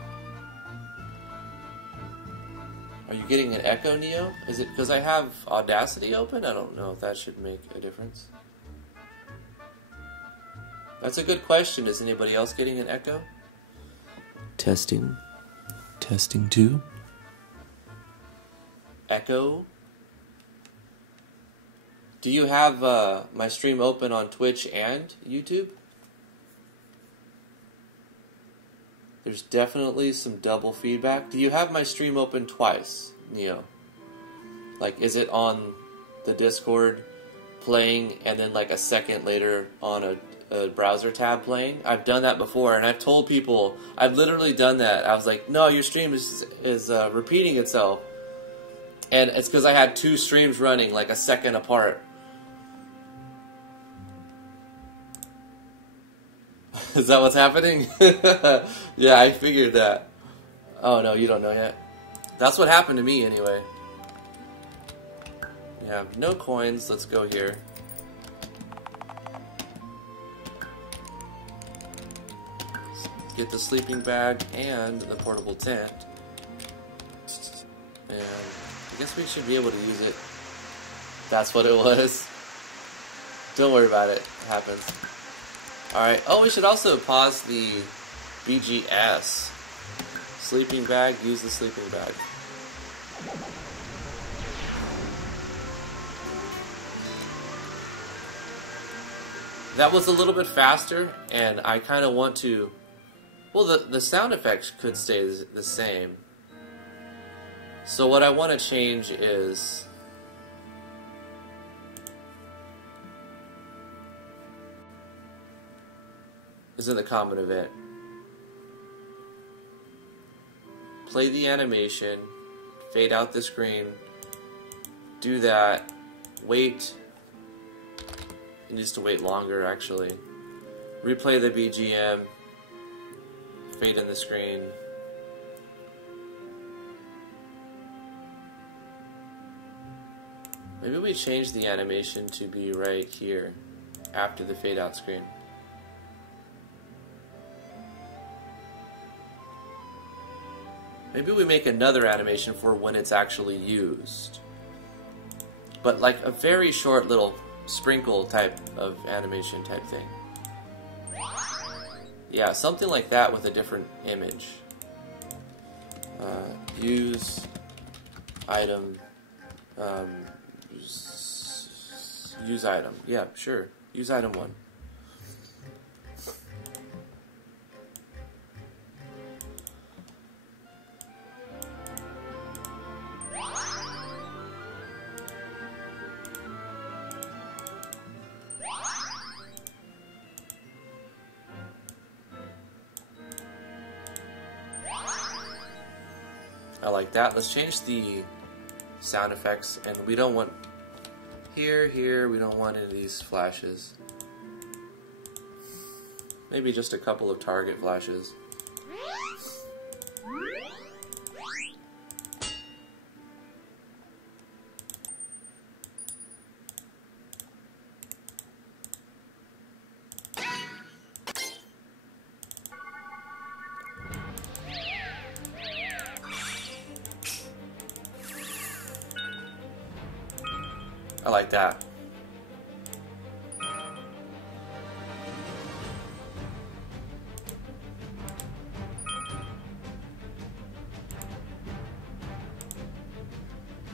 Are you getting an echo, Neo? Is it because I have Audacity open? I don't know if that should make a difference. That's a good question. Is anybody else getting an echo? Testing. Testing 2. Echo. Do you have my stream open on Twitch and YouTube? There's definitely some double feedback. Do you have my stream open twice, Neo? Like, is it on the Discord playing and then like a second later on a browser tab playing? I've done that before, and I've told people, I've literally done that. I was like, no, your stream is repeating itself. And it's because I had 2 streams running like a second apart. Is that what's happening? Yeah, I figured that. Oh, no, you don't know yet. That's what happened to me anyway. We have no coins. Let's go here. Get the sleeping bag and the portable tent. And I guess we should be able to use it. That's what it was. Don't worry about it. It happens. Alright. Oh, we should also pause the BGS. Sleeping bag. Use the sleeping bag. That was a little bit faster, and I kind of want to... Well, the sound effects could stay the same. So what I want to change is... in the common event. Play the animation, fade out the screen, do that, wait. It needs to wait longer, actually. Replay the BGM, fade in the screen. Maybe we change the animation to be right here, after the fade out screen. Maybe we make another animation for when it's actually used. But like a very short little sprinkle type of animation type thing. Yeah, something like that with a different image. Use item. Use item. Yeah, sure. Use item 1. I like that. Let's change the sound effects, and we don't want here, we don't want any of these flashes. Maybe just a couple of target flashes. I like that.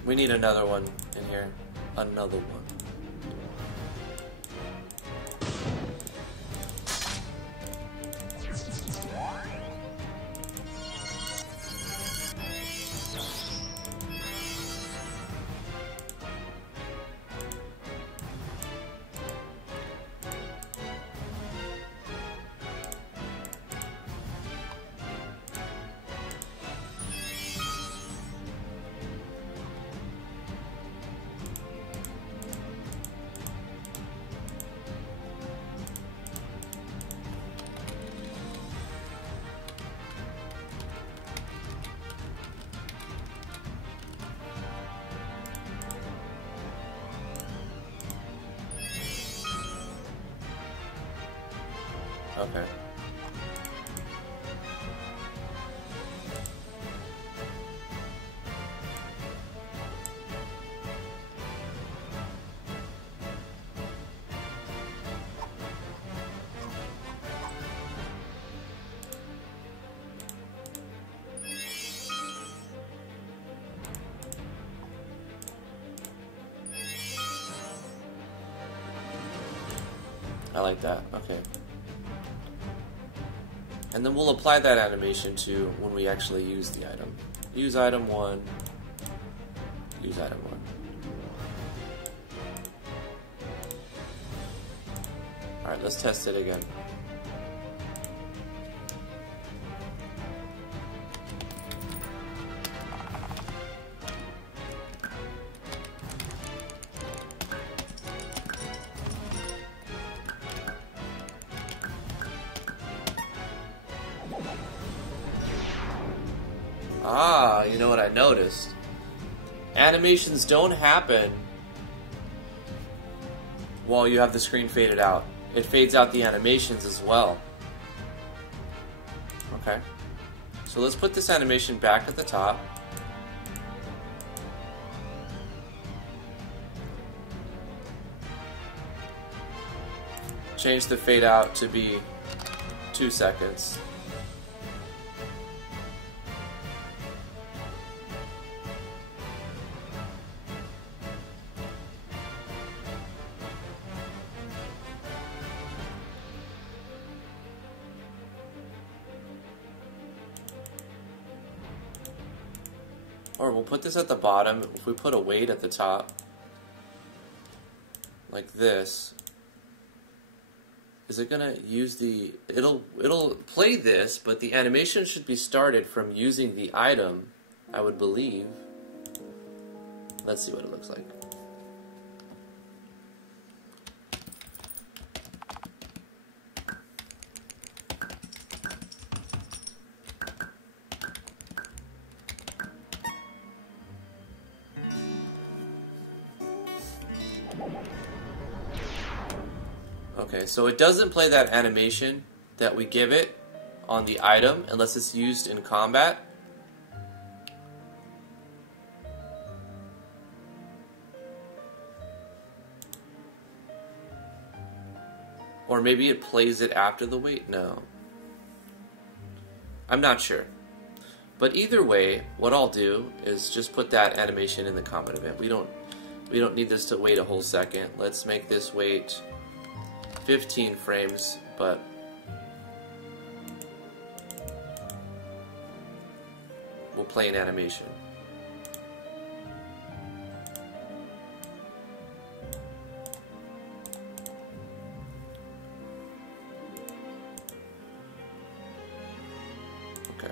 We need another one in here. Another one. Okay. I like that. Okay. And then we'll apply that animation to when we actually use the item. Use item 1. Use item 1. Alright, let's test it again. Ah, you know what I noticed? Animations don't happen while you have the screen faded out. It fades out the animations as well. Okay. So let's put this animation back at the top. Change the fade out to be 2 seconds. Or we'll put this at the bottom. If we put a weight at the top, like this, is it gonna use the... It'll play this, but the animation should be started from using the item, I would believe. Let's see what it looks like. Okay, so it doesn't play that animation that we give it on the item unless it's used in combat. Or maybe it plays it after the weight? No. I'm not sure. But either way, what I'll do is just put that animation in the combat event. We don't need this to wait a whole second. Let's make this wait 15 frames, but we'll play an animation. Okay.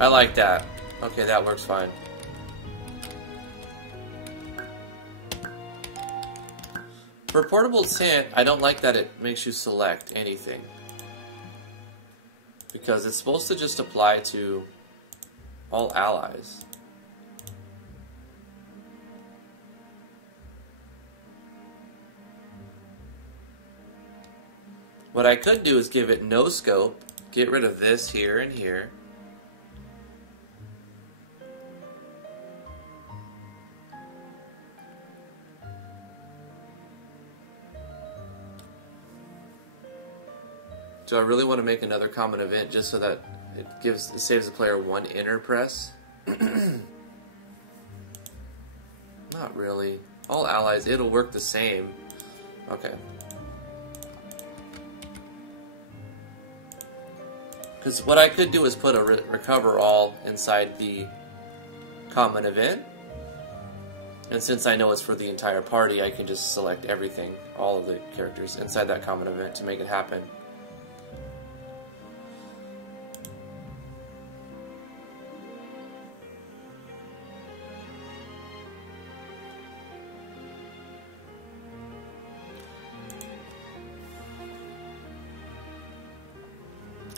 I like that. Okay, that works fine. For portable tint, I don't like that it makes you select anything, because it's supposed to just apply to all allies. What I could do is give it no scope, get rid of this here and here. Do I really want to make another common event just so that it saves the player one inner press? Not really. All allies, it'll work the same. Okay. Because what I could do is put a recover all inside the common event. And since I know it's for the entire party, I can just select everything, all of the characters inside that common event to make it happen.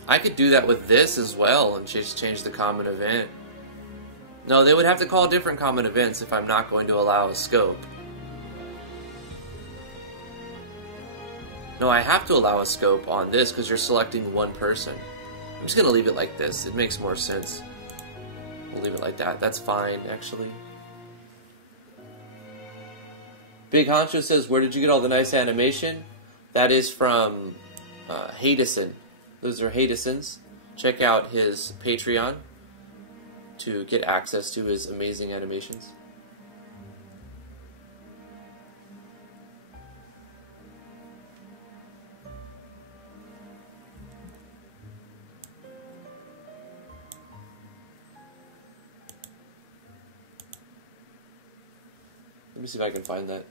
I could do that with this as well and just change the common event. No, they would have to call different common events if I'm not going to allow a scope. No, I have to allow a scope on this because you're selecting one person. I'm just going to leave it like this. It makes more sense. We'll leave it like that. That's fine, actually. Big Honcho says, where did you get all the nice animation? That is from Hateson. Those are Hateson's. Check out his Patreon to get access to his amazing animations. Let me see if I can find that.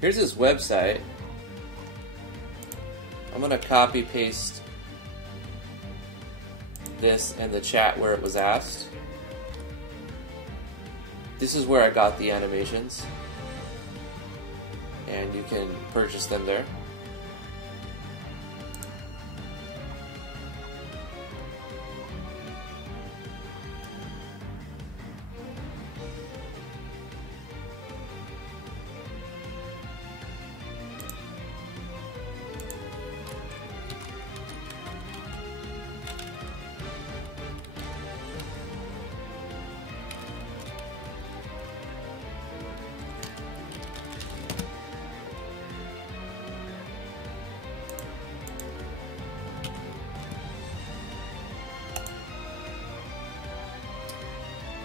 Here's his website. I'm gonna copy paste this in the chat where it was asked. This is where I got the animations, and you can purchase them there.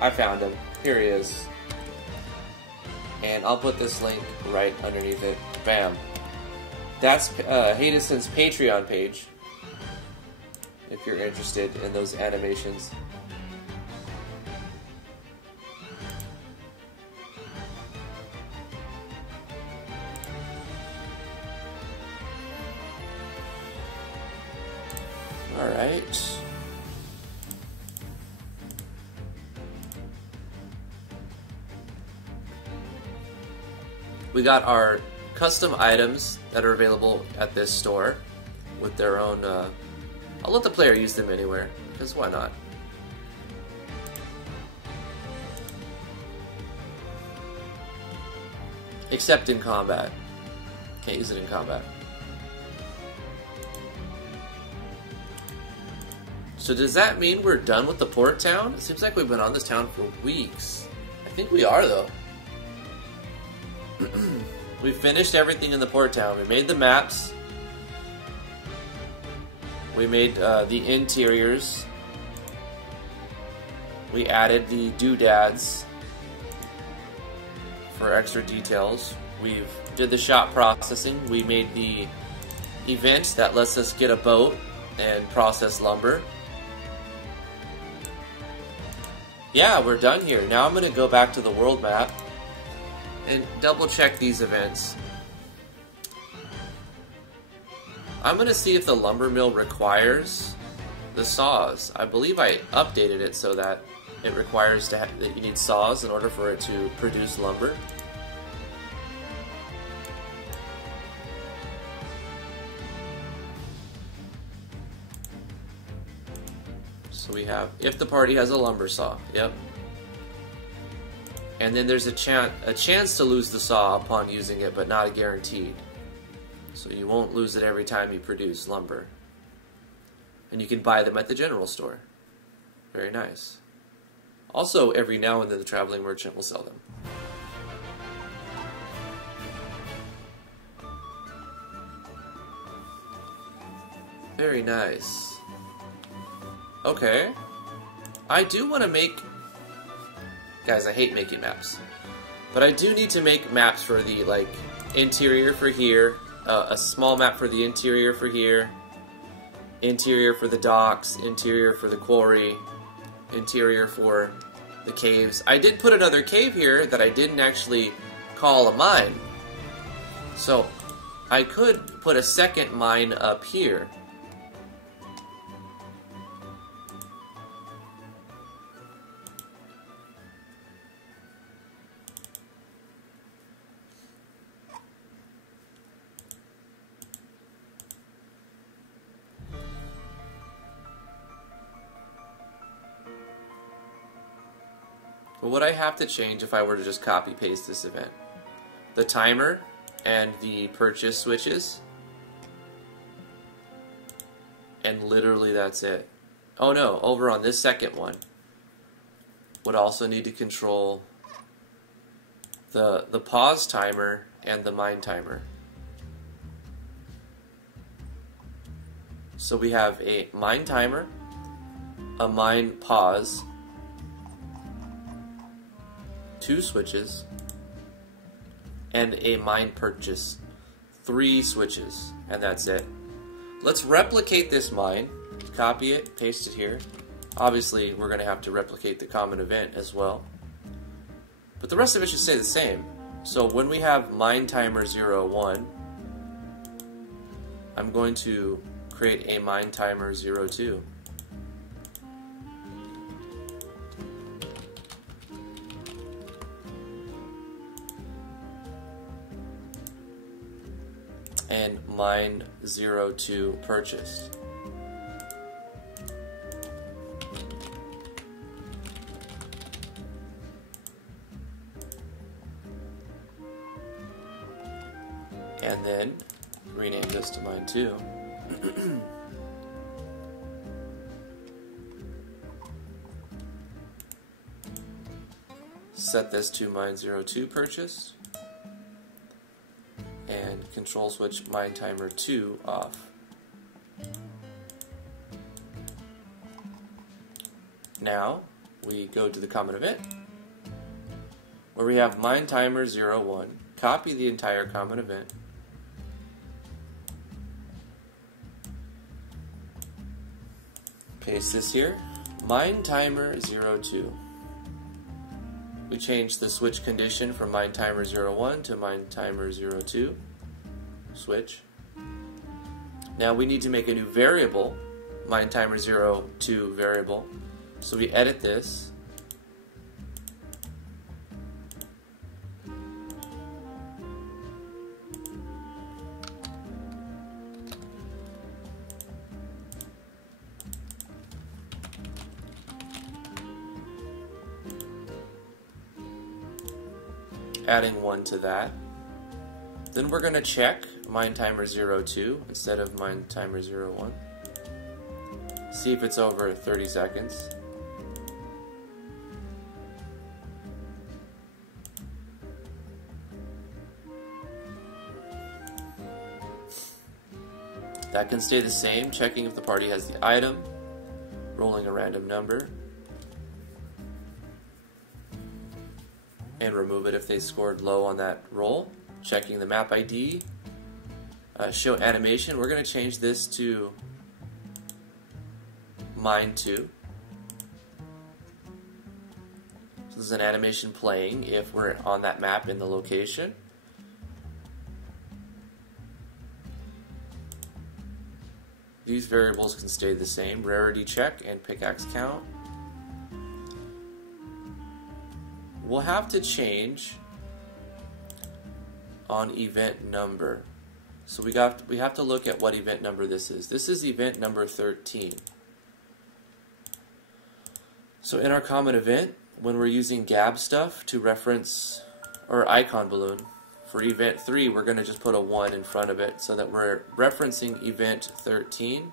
I found him. Here he is. And I'll put this link right underneath it. Bam. That's Hadeson's Patreon page, if you're interested in those animations. Alright. We got our custom items that are available at this store with their own, I'll let the player use them anywhere, because why not? Except in combat. Can't use it in combat. So does that mean we're done with the port town? It seems like we've been on this town for weeks. I think we are, though. We finished everything in the port town. We made the maps. We made the interiors. We added the doodads for extra details. We did the shop processing. We made the event that lets us get a boat and process lumber. Yeah, we're done here. Now I'm going to go back to the world map and double check these events. I'm going to see if the lumber mill requires the saws. I believe I updated it so that it requires that you need saws in order for it to produce lumber. So we have, if the party has a lumber saw, yep. And then there's a chance to lose the saw upon using it, but not a guaranteed. So you won't lose it every time you produce lumber. And you can buy them at the general store. Very nice. Also, every now and then the traveling merchant will sell them. Very nice. Okay. I do want to make... Guys, I hate making maps. But I do need to make maps for the, like, interior for here, a small map for the interior for here, interior for the docks, interior for the quarry, interior for the caves. I did put another cave here that I didn't actually call a mine. So, I could put a second mine up here. But what I have to change if I were to just copy paste this event, the timer and the purchase switches, and literally that's it. Oh no, over on this second one would also need to control the pause timer and the mine timer. So we have a mine timer, a mine pause, 2 switches, and a mine purchase, 3 switches, and that's it. Let's replicate this mine, copy it, paste it here. Obviously, we're going to have to replicate the common event as well. But the rest of it should stay the same. So when we have mine timer 01, I'm going to create a mine timer 02. And mine 02 purchased. And then rename this to mine 2. Set this to mine 02 purchased. And control switch mine timer 2 off. Now we go to the common event, where we have mine timer 01, copy the entire common event, paste this here, mine timer 02. We change the switch condition from mine timer 01 to mine timer 02. Switch. Now we need to make a new variable, mine timer 02 variable. So we edit this. Adding 1 to that. Then we're going to check mine timer 02 instead of mine timer 01. See if it's over 30 seconds. That can stay the same, checking if the party has the item, rolling a random number, and remove it if they scored low on that roll. Checking the map ID, show animation. We're going to change this to mine 2. So this is an animation playing if we're on that map in the location. These variables can stay the same, rarity check and pickaxe count. We'll have to change on event number. So we have to look at what event number this is. This is event number 13. So in our common event, when we're using gab stuff to reference, or icon balloon, for event 3 we're going to just put a 1 in front of it so that we're referencing event 13.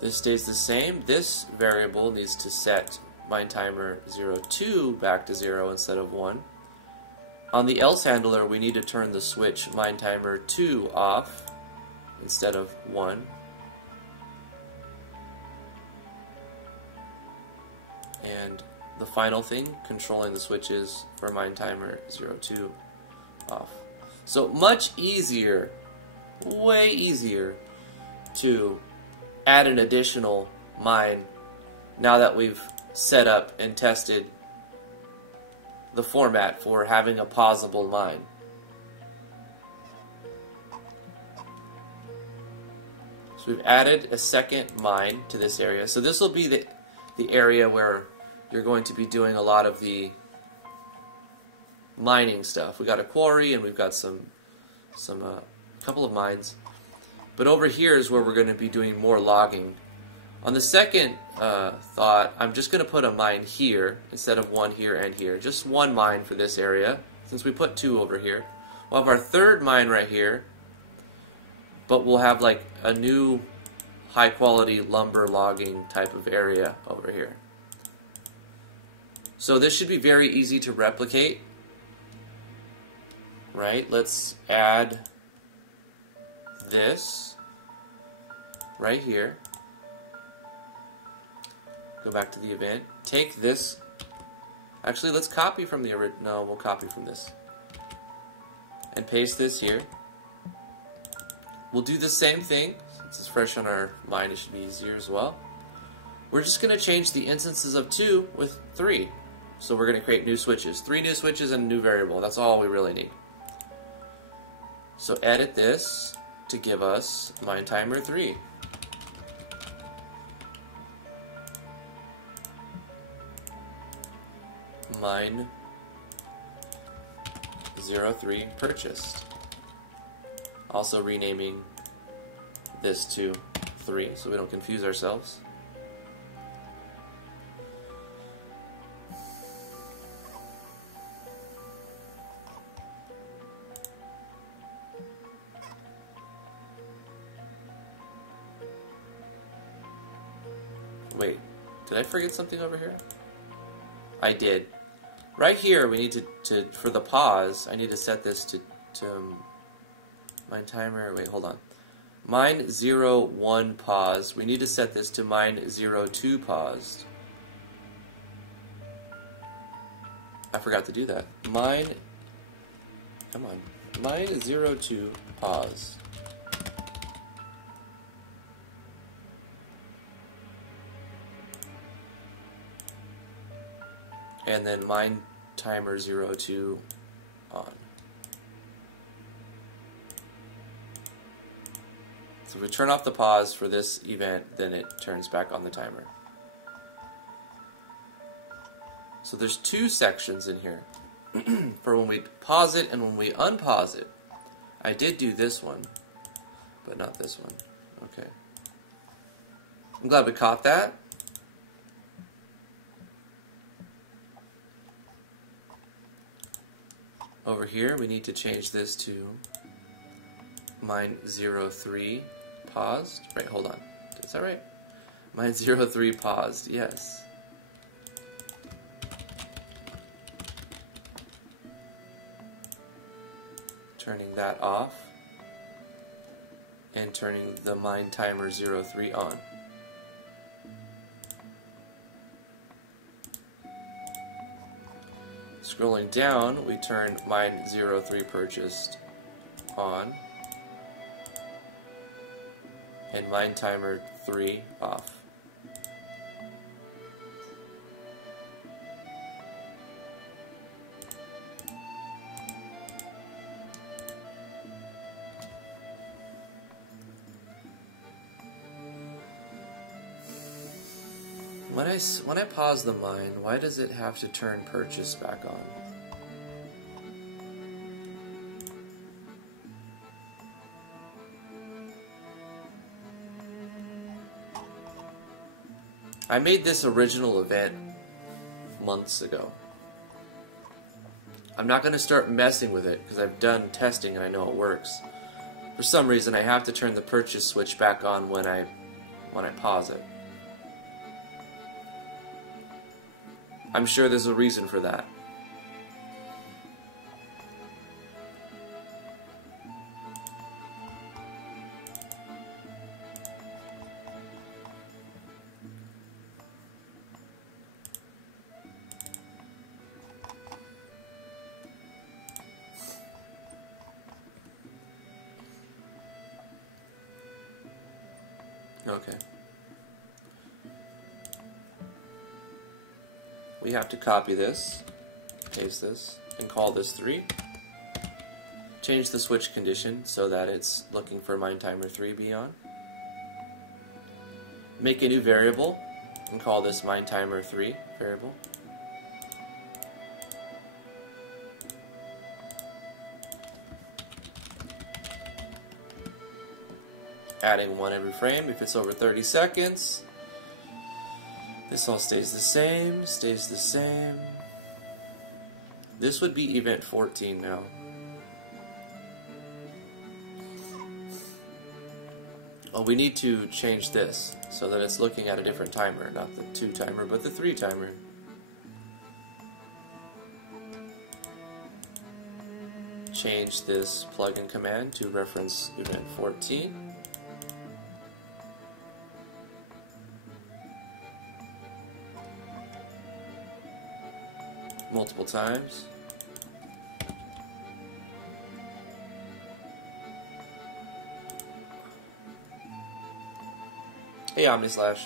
This stays the same. This variable needs to set mine timer 02 back to 0 instead of 1. On the else handler, we need to turn the switch mine timer 2 off instead of 1. And the final thing, controlling the switches for mine timer 02 off. So much easier, way easier to add an additional mine now that we've set up and tested the format for having a pausable mine. So we've added a second mine to this area. So this will be the area where you're going to be doing a lot of the mining stuff. We got a quarry and we've got a couple of mines. But over here is where we're going to be doing more logging. On the second thought, I'm just going to put a mine here instead of 1 here and here. Just 1 mine for this area, since we put 2 over here. We'll have our third mine right here, but we'll have like a new high quality lumber logging type of area over here. So this should be very easy to replicate. Right? Let's add this right here. Go back to the event. Take this. Actually, let's copy from the original. No, we'll copy from this. And paste this here. We'll do the same thing. Since it's fresh on our mind, it should be easier as well. We're just going to change the instances of 2 with 3. So we're going to create new switches. 3 new switches and a new variable. That's all we really need. So edit this to give us mine timer 3. Mine 03 purchased. Also renaming this to 3 so we don't confuse ourselves. Wait, did I forget something over here? I did. Right here, we need to for the pause, I need to set this to mine timer, wait, hold on. Mine 0-1 paused. We need to set this to mine 0-2 paused. I forgot to do that. Mine, come on. Mine 0-2 pause. And then mine timer 0-2 on. So if we turn off the pause for this event, then it turns back on the timer. So there's two sections in here for when we pause it and when we unpause it. I did do this one, but not this one. Okay. I'm glad we caught that. Over here, we need to change this to mine 0-3 paused. Right, hold on. Is that right? Mine 0-3 paused, yes. Turning that off. And turning the mine timer 0-3 on. Scrolling down, we turn mine 0-3 purchased on. And mine timer 3 off. When I pause the mine, why does it have to turn purchase back on? I made this original event months ago. I'm not going to start messing with it because I've done testing and I know it works. For some reason, I have to turn the purchase switch back on when I pause it. I'm sure there's a reason for that. Okay. We have to copy this, paste this, and call this 3. Change the switch condition so that it's looking for mine timer 3 be on. Make a new variable and call this mine timer 3 variable. Adding 1 every frame if it's over 30 seconds. This all stays the same, stays the same. This would be event 14 now. Oh, we need to change this so that it's looking at a different timer, not the 2 timer, but the 3 timer. Change this plugin command to reference event 14. Multiple times. Hey, OmniSlash.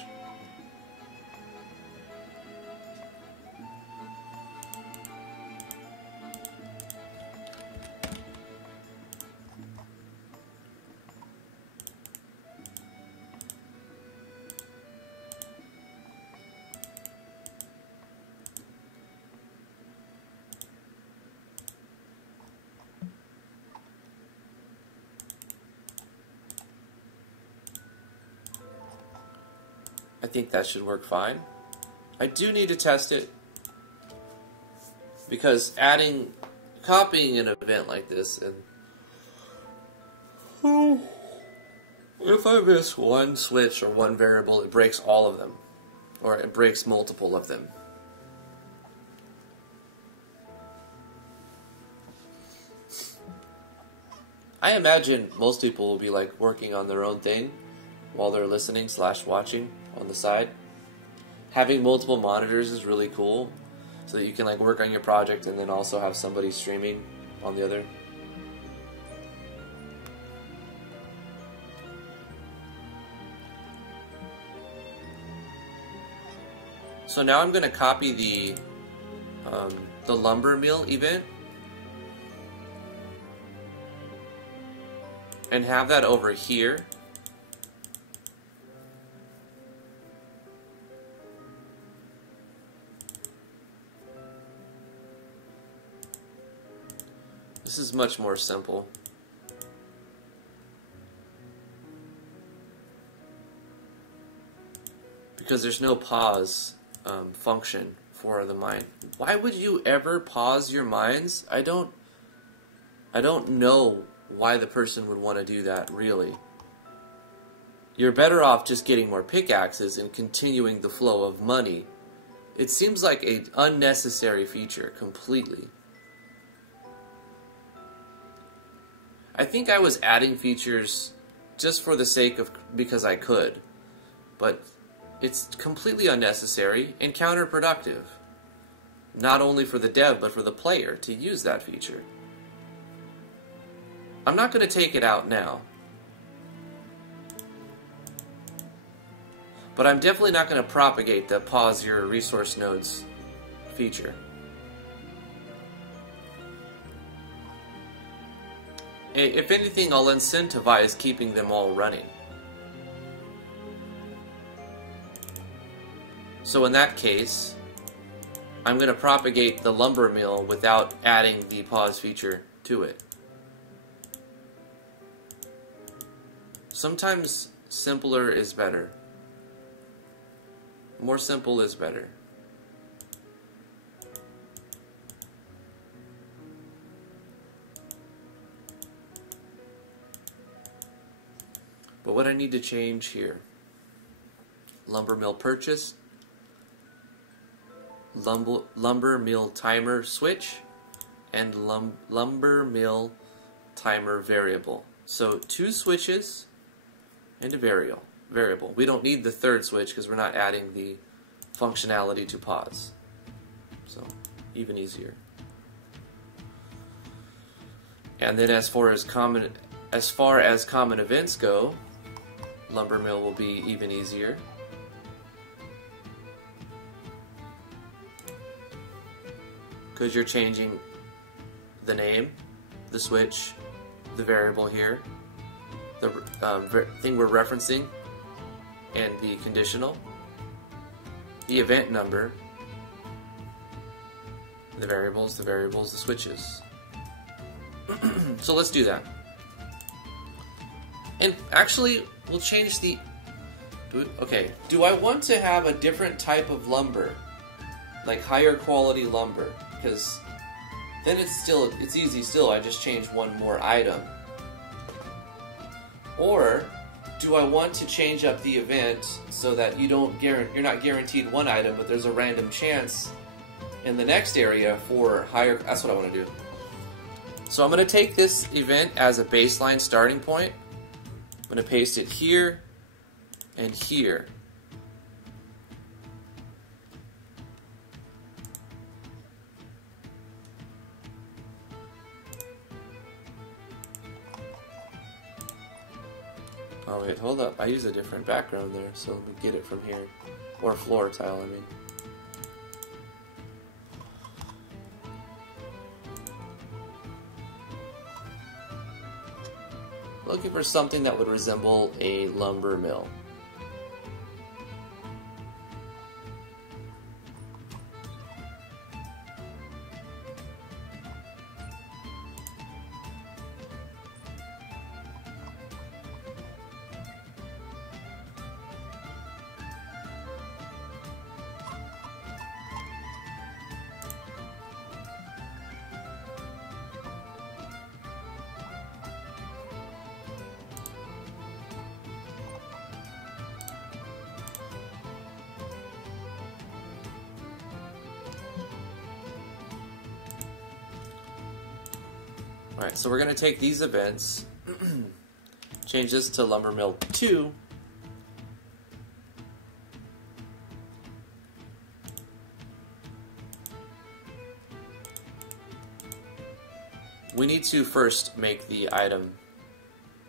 I think that should work fine. I do need to test it because copying an event like this, and if I miss one switch or one variable, it breaks all of them, or it breaks multiple of them. I imagine most people will be like working on their own thing while they're listening / watching on the side. Having multiple monitors is really cool, so that you can like work on your project and then also have somebody streaming on the other. So now I'm going to copy the lumber mill event and have that over here. This is much more simple. Because there's no pause function for the mine. Why would you ever pause your mines? I don't know why the person would want to do that, really. You're better off just getting more pickaxes and continuing the flow of money. It seems like an unnecessary feature completely. I think I was adding features just for the sake of, because I could, but it's completely unnecessary and counterproductive. Not only for the dev, but for the player to use that feature. I'm not going to take it out now. But I'm definitely not going to propagate the pause your resource nodes feature. If anything, I'll incentivize keeping them all running. So in that case, I'm going to propagate the lumber mill without adding the pause feature to it. Sometimes simpler is better. More simple is better. But what I need to change here, lumber mill purchase, lumber mill timer switch, and lumber mill timer variable. So 2 switches and a variable. We don't need the third switch because we're not adding the functionality to pause. So even easier. And then as far as common events go, lumber mill will be even easier. Because you're changing the name, the switch, the variable here, the thing we're referencing, and the conditional, the event number, the variables, the switches. So let's do that. And actually, we'll change the... Okay, do I want to have a different type of lumber? Like higher quality lumber? Because then it's easy still, I just change one more item. Or do I want to change up the event so that you're not guaranteed one item, but there's a random chance in the next area for higher... That's what I want to do. So I'm going to take this event as a baseline starting point. I'm going to paste it here and here. Oh wait, hold up. I use a different background there, so we get it from here. Or floor tile, I mean. Looking for something that would resemble a lumber mill. Alright, so we're going to take these events change this to lumber mill 2. We need to first make the item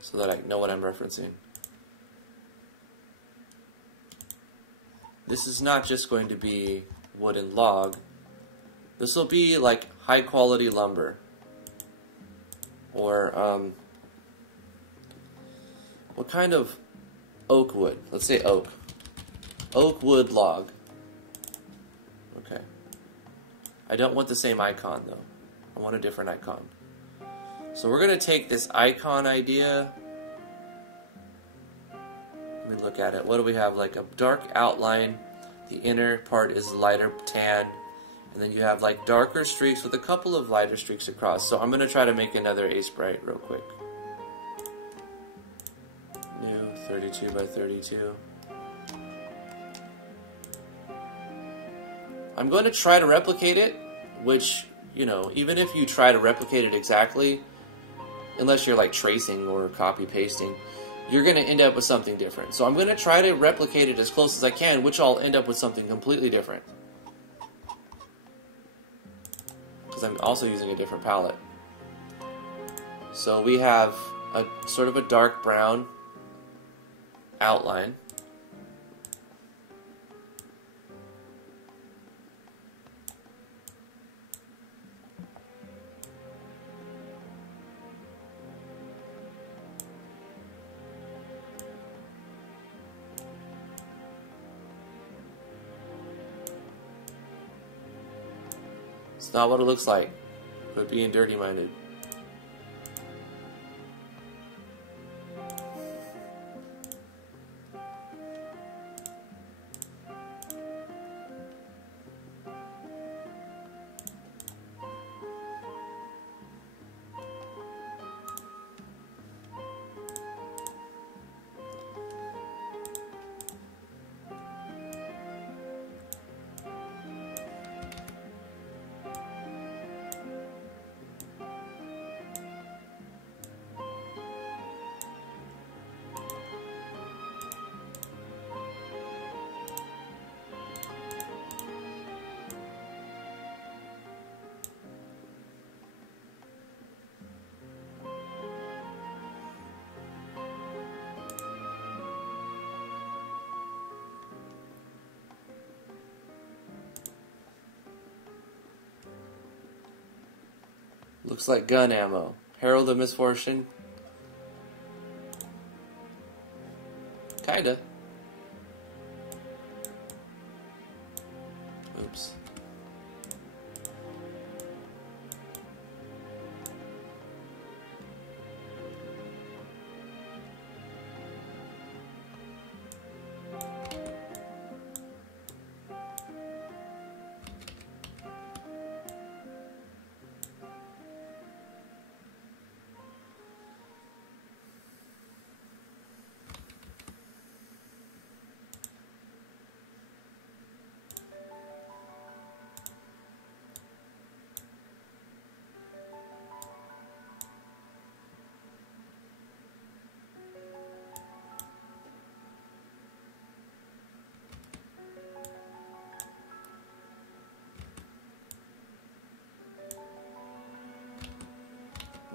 so that I know what I'm referencing. This is not just going to be wood and log. This will be like high quality lumber. Or, what kind of oak wood? Let's say oak. Oak wood log. Okay. I don't want the same icon though. I want a different icon. So we're going to take this icon idea. Let me look at it. What do we have? Like a dark outline. The inner part is lighter tan. And then you have like darker streaks with a couple of lighter streaks across. So I'm going to try to make another Ace Bright real quick. New 32 by 32. I'm going to try to replicate it, which, you know, even if you try to replicate it exactly, unless you're like tracing or copy pasting, you're going to end up with something different. So I'm going to try to replicate it as close as I can, which I'll end up with something completely different. Because I'm also using a different palette. So we have a sort of a dark brown outline. It's not what it looks like, but being dirty-minded. Looks like gun ammo. Herald of Misfortune. Kinda. Oops.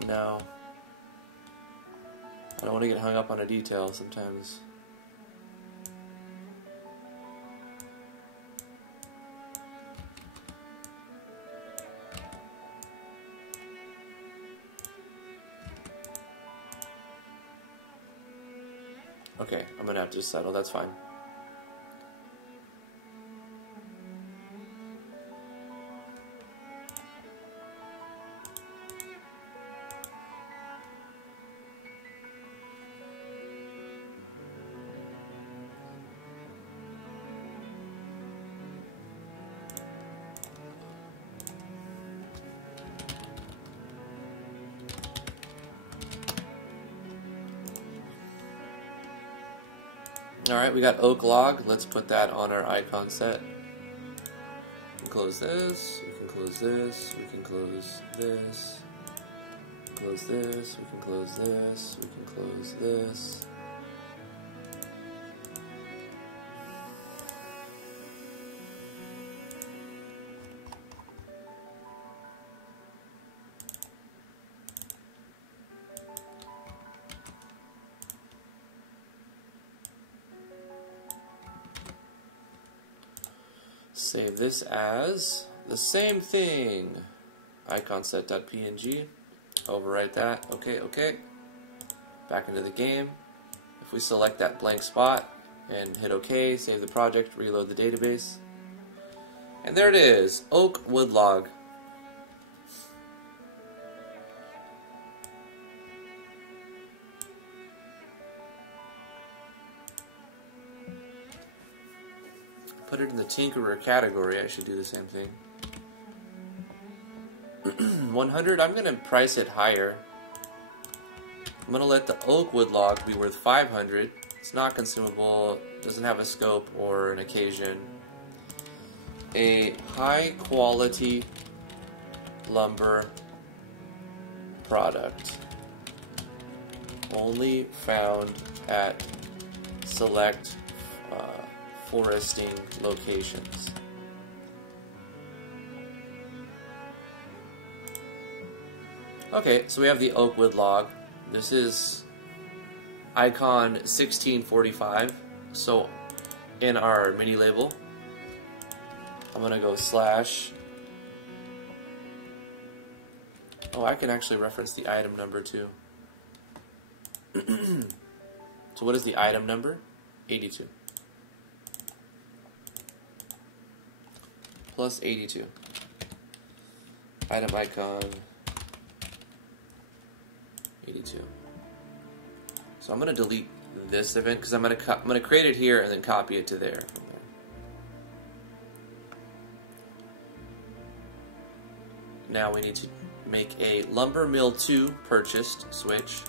No. I don't want to get hung up on a detail sometimes. Okay, I'm gonna have to just settle, that's fine. Alright, we got oak log. Let's put that on our icon set. We can close this, we can close this, we can close this. close this, we can close this, we can close this. Save this as the same thing. Iconset.png. Overwrite that. Okay, okay. Back into the game. If we select that blank spot and hit OK, save the project, reload the database. And there it is. Oak wood log. Put it in the Tinkerer category. I should do the same thing. 100, I'm going to price it higher. I'm going to let the oak wood log be worth 500. It's not consumable, doesn't have a scope or an occasion. A high quality lumber product. Only found at select foresting locations. Okay, so we have the oak wood log. This is icon 1645. So in our mini label, I'm gonna go slash. Oh, I can actually reference the item number too. So what is the item number? 82. Plus 82. Item icon 82. So I'm going to delete this event because I'm going to create it here and then copy it to there. Now we need to make a lumber mill 2 purchased switch.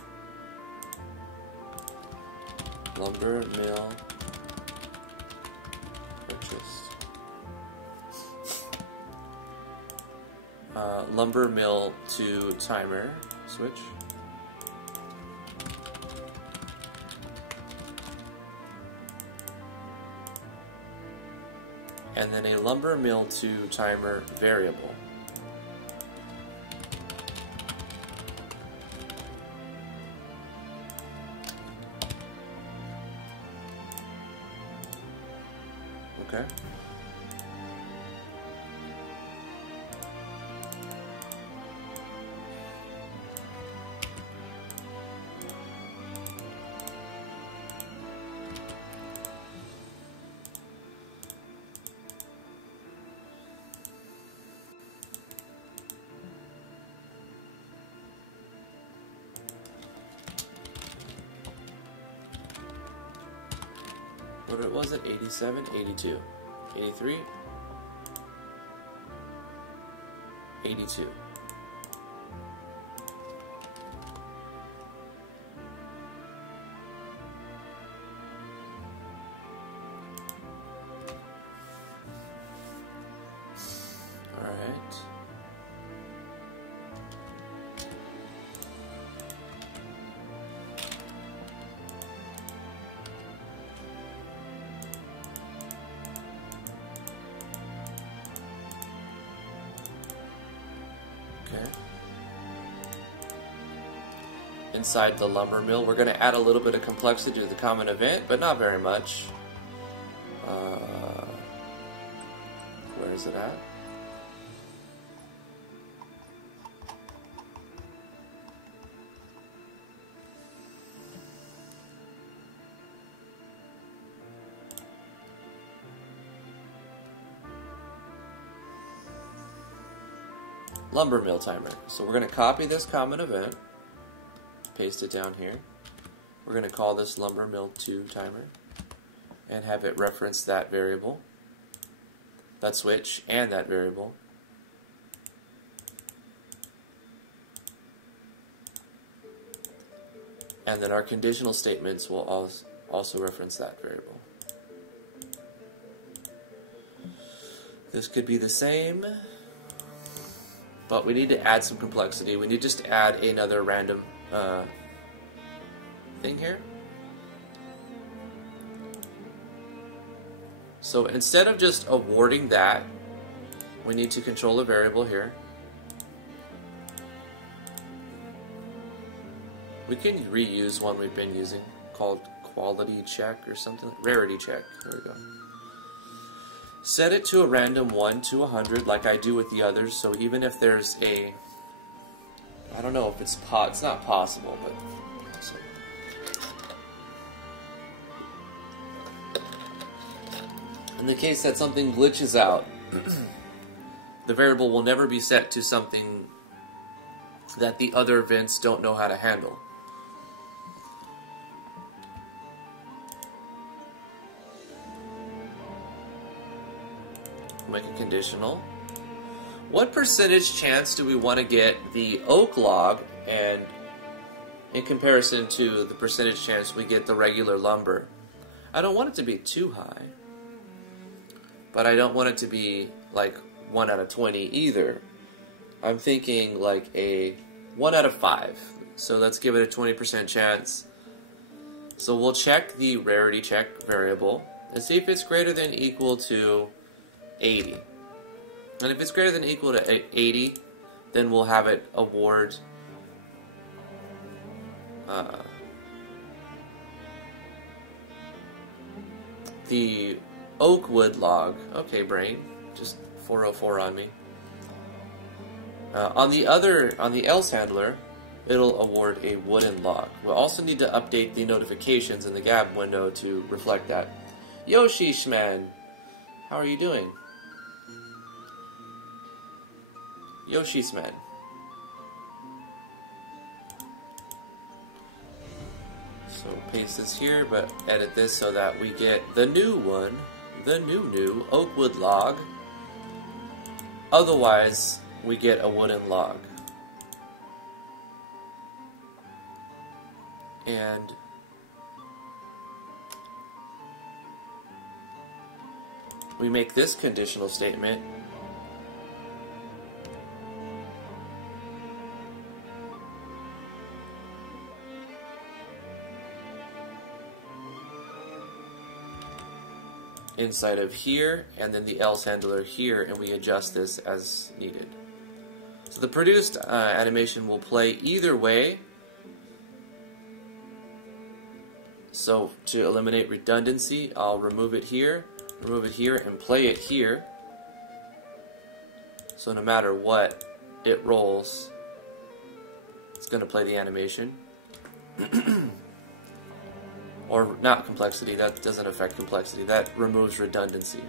Lumber mill purchased. Lumber mill 2 timer switch. And then a lumber mill 2 timer variable. Okay. What was it? 87, 82, 83, 82. All right. Inside the lumber mill, we're going to add a little bit of complexity to the common event, but not very much. Where is it at? Lumber mill timer. So we're going to copy this common event, paste it down here. We're going to call this lumber mill 2 timer and have it reference that variable, that switch, and that variable. And then our conditional statements will also reference that variable. This could be the same, but we need to add some complexity. We need just to add another random thing here. So instead of just awarding that, we need to control a variable here. We can reuse one we've been using called quality check or something. Rarity check. There we go. Set it to a random 1 to 100 like I do with the others. So even if there's a... I don't know if it's not possible, but... So. In the case that something glitches out, the variable will never be set to something that the other events don't know how to handle. Make a conditional. What percentage chance do we want to get the oak log, and in comparison to the percentage chance we get the regular lumber? I don't want it to be too high, but I don't want it to be like 1 out of 20 either. I'm thinking like a 1 out of 5. So let's give it a 20% chance. So we'll check the rarity check variable and see if it's greater than or equal to 80. And if it's greater than or equal to 80, then we'll have it award the oak wood log. Okay, brain, just 404 on me. On the else handler, it'll award a wooden log. We'll also need to update the notifications in the gab window to reflect that. Yoshishman, how are you doing? Yoshishman. So paste this here, but edit this so that we get the new one, the new oak wood log. Otherwise, we get a wooden log. And we make this conditional statement. Inside of here, and then the else handler here, and we adjust this as needed. So the produced animation will play either way. So to eliminate redundancy, I'll remove it here, and play it here. So no matter what, it rolls. It's going to play the animation. Or not complexity, that doesn't affect complexity, that removes redundancy.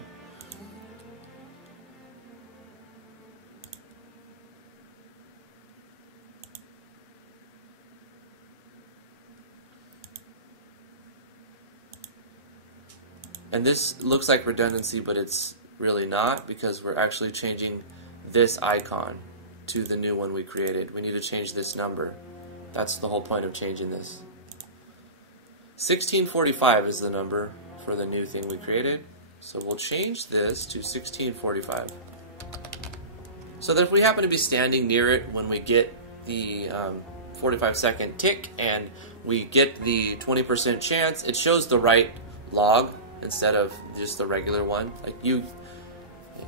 And this looks like redundancy, but it's really not, because we're actually changing this icon to the new one we created. We need to change this number. That's the whole point of changing this. 1645 is the number for the new thing we created. So we'll change this to 1645. So that if we happen to be standing near it when we get the 45-second tick and we get the 20% chance, it shows the right log instead of just the regular one. Like you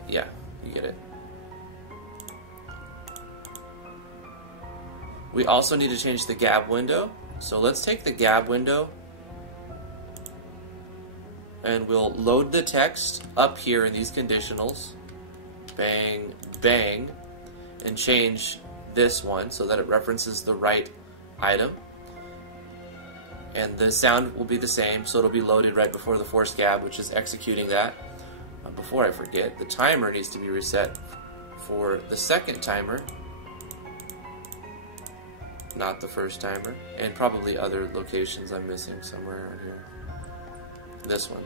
get it. We also need to change the gab window. So let's take the gab window and we'll load the text up here in these conditionals, bang, bang, and change this one so that it references the right item. And the sound will be the same, so it'll be loaded right before the forced gab, which is executing that. Before I forget, the timer needs to be reset for the second timer, not the first timer, and probably other locations I'm missing somewhere around here. This one.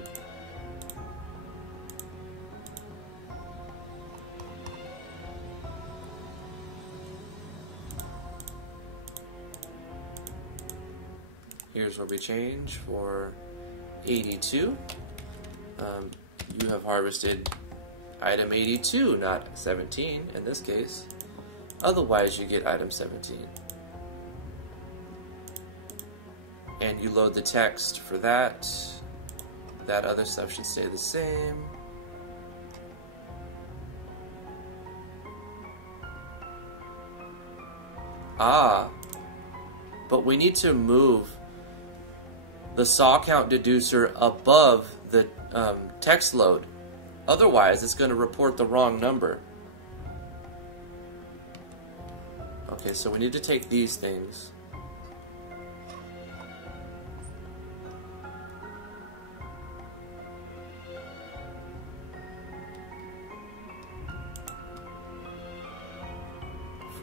Here's where we change for 82. You have harvested item 82, not 17 in this case. Otherwise, you get item 17. And you load the text for that. That other stuff should stay the same. Ah, but we need to move the saw count deducer above the text load. Otherwise, it's going to report the wrong number. Okay, so we need to take these things.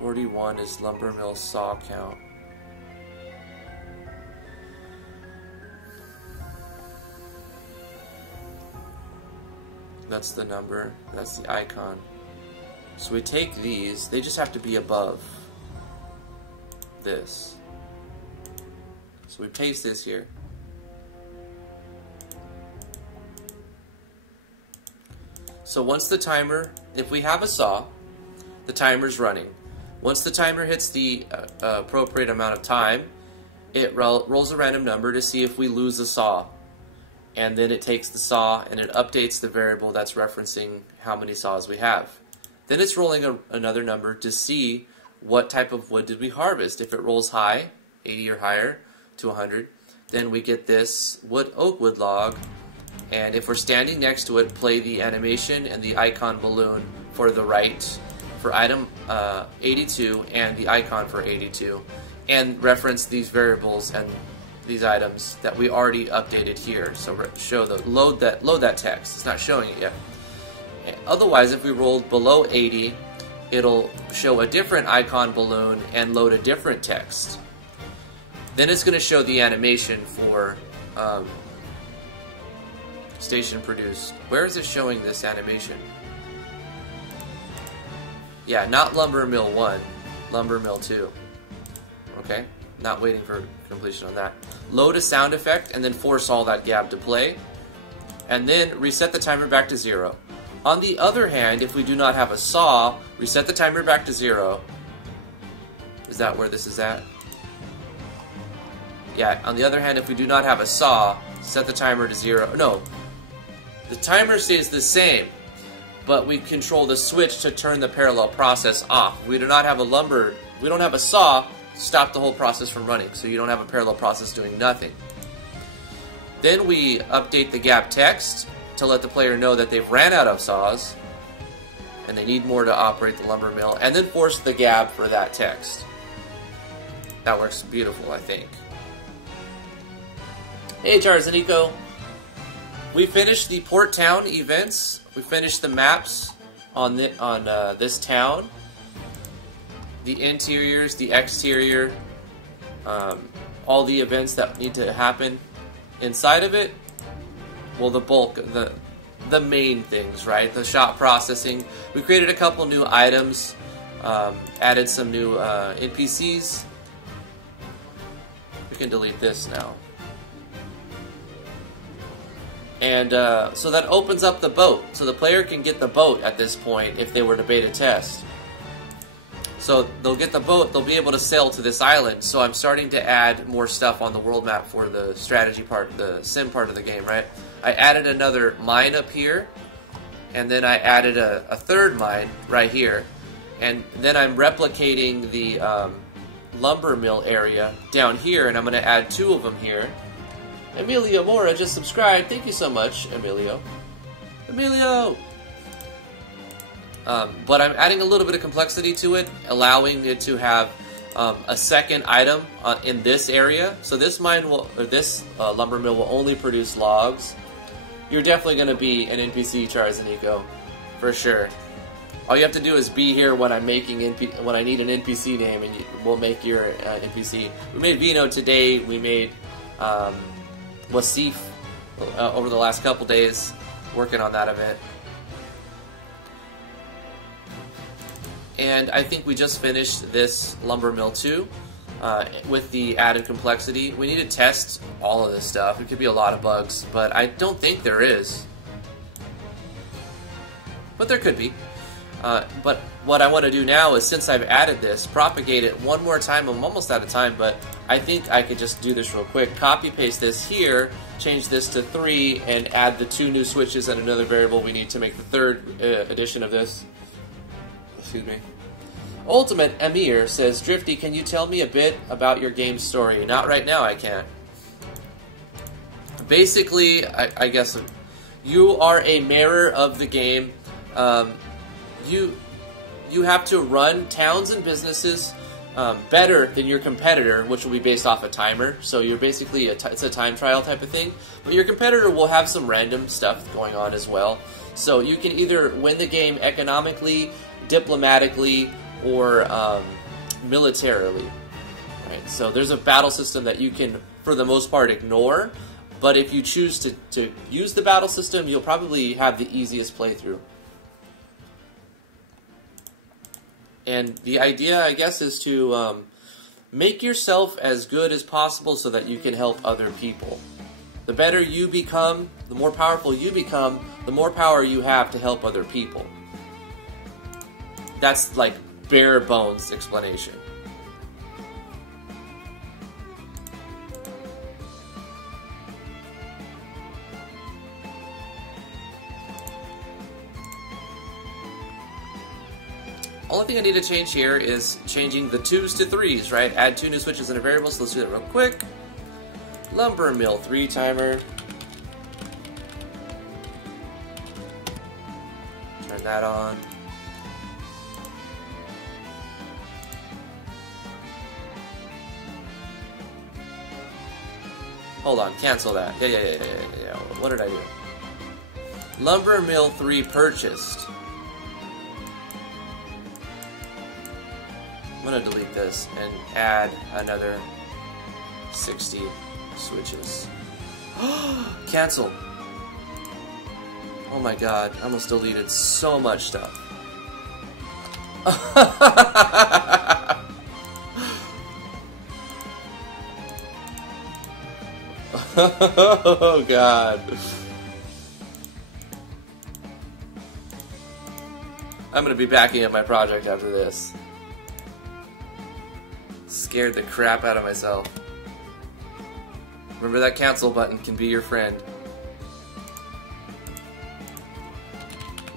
$41 is lumber mill saw count. That's the number, that's the icon. So we take these, they just have to be above this. So we paste this here. So once the timer, if we have a saw, the timer's running. Once the timer hits the appropriate amount of time, it rolls a random number to see if we lose a saw. And then it takes the saw and it updates the variable that's referencing how many saws we have. Then it's rolling another number to see what type of wood did we harvest. If it rolls high, 80 or higher, to 100, then we get this oak wood log. And if we're standing next to it, play the animation and the icon balloon for the right, for item 82 and the icon for 82, and reference these variables and these items that we already updated here. So show load that text. It's not showing it yet. Otherwise, if we rolled below 80, it'll show a different icon balloon and load a different text. Then it's going to show the animation for station produced. Where is it showing this animation? Yeah, not Lumber Mill 1, Lumber Mill 2. Okay, not waiting for completion on that. Load a sound effect and then force all that gab to play. And then reset the timer back to 0. On the other hand, if we do not have a saw, reset the timer back to 0. Is that where this is at? Yeah, on the other hand, if we do not have a saw, set the timer to 0. No, the timer stays the same, but we control the switch to turn the parallel process off. We do not have we don't have a saw, stop the whole process from running, so you don't have a parallel process doing nothing. Then we update the gap text to let the player know that they've ran out of saws and they need more to operate the lumber mill, and then force the gap for that text. That works beautiful, I think. Hey Charles and Nico. We finished the Port Town events. We finished the maps on this town. The interiors, the exterior, all the events that need to happen inside of it. Well, the bulk, the main things, right? The shop processing. We created a couple new items, added some new NPCs. We can delete this now. And so that opens up the boat. So the player can get the boat at this point if they were to beta test. So they'll get the boat, they'll be able to sail to this island. So I'm starting to add more stuff on the world map for the strategy part, the sim part of the game, right? I added another mine up here, and then I added a third mine right here. And then I'm replicating the lumber mill area down here, and I'm going to add 2 of them here. Emilio Mora just subscribed. Thank you so much, Emilio. Emilio! But I'm adding a little bit of complexity to it, allowing it to have a second item in this area. So this mine will, or this lumber mill will only produce logs. You're definitely going to be an NPC, Charles and Nico, for sure. All you have to do is be here when I'm making when I need an NPC name, and we'll make your NPC. We made Vino today. We made Wasif over the last couple days, working on that event. And I think we just finished this Lumber Mill 2 with the added complexity. We need to test all of this stuff. It could be a lot of bugs, but I don't think there is. But there could be. But what I want to do now is, since I've added this, propagate it one more time. I'm almost out of time, but I think I could just do this real quick. Copy paste this here, change this to 3, and add the 2 new switches and another variable we need to make the third edition of this. Excuse me. Ultimate Amir says, Drifty, can you tell me a bit about your game story? Not right now, I can't. Basically, I guess you are a mirror of the game. You have to run towns and businesses better than your competitor, which will be based off a timer. So you're basically it's a time trial type of thing. But your competitor will have some random stuff going on as well. So you can either win the game economically, diplomatically, or militarily. Right? So there's a battle system that you can, for the most part, ignore. But if you choose to use the battle system, you'll probably have the easiest playthrough. And the idea, I guess, is to make yourself as good as possible so that you can help other people. The better you become, the more powerful you become, the more power you have to help other people. That's like bare bones explanation. Only thing I need to change here is changing the 2s to 3s, right? Add 2 new switches and a variable, so let's do that real quick. Lumber mill 3 timer. Turn that on. Hold on, cancel that. Yeah. What did I do? Lumber mill 3 purchased. I'm going to delete this and add another 60 switches. Cancel. Oh my god, I almost deleted so much stuff. Oh god. I'm going to be backing up my project after this. Scared the crap out of myself. Remember, that cancel button can be your friend.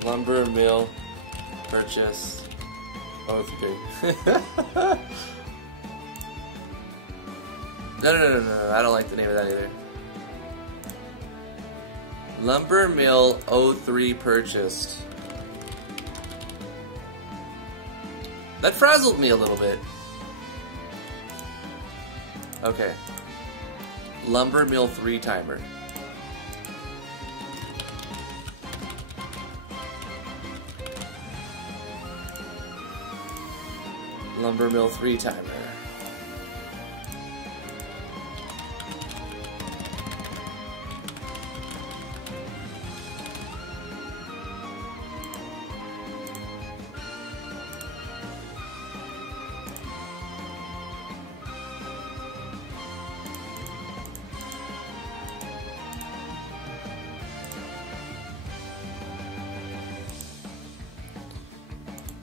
Lumber mill purchase. Oh, it's big. No. I don't like the name of that either. Lumber mill 03 purchased. That frazzled me a little bit. Okay. Lumber mill 3 timer. Lumber mill 3 timer.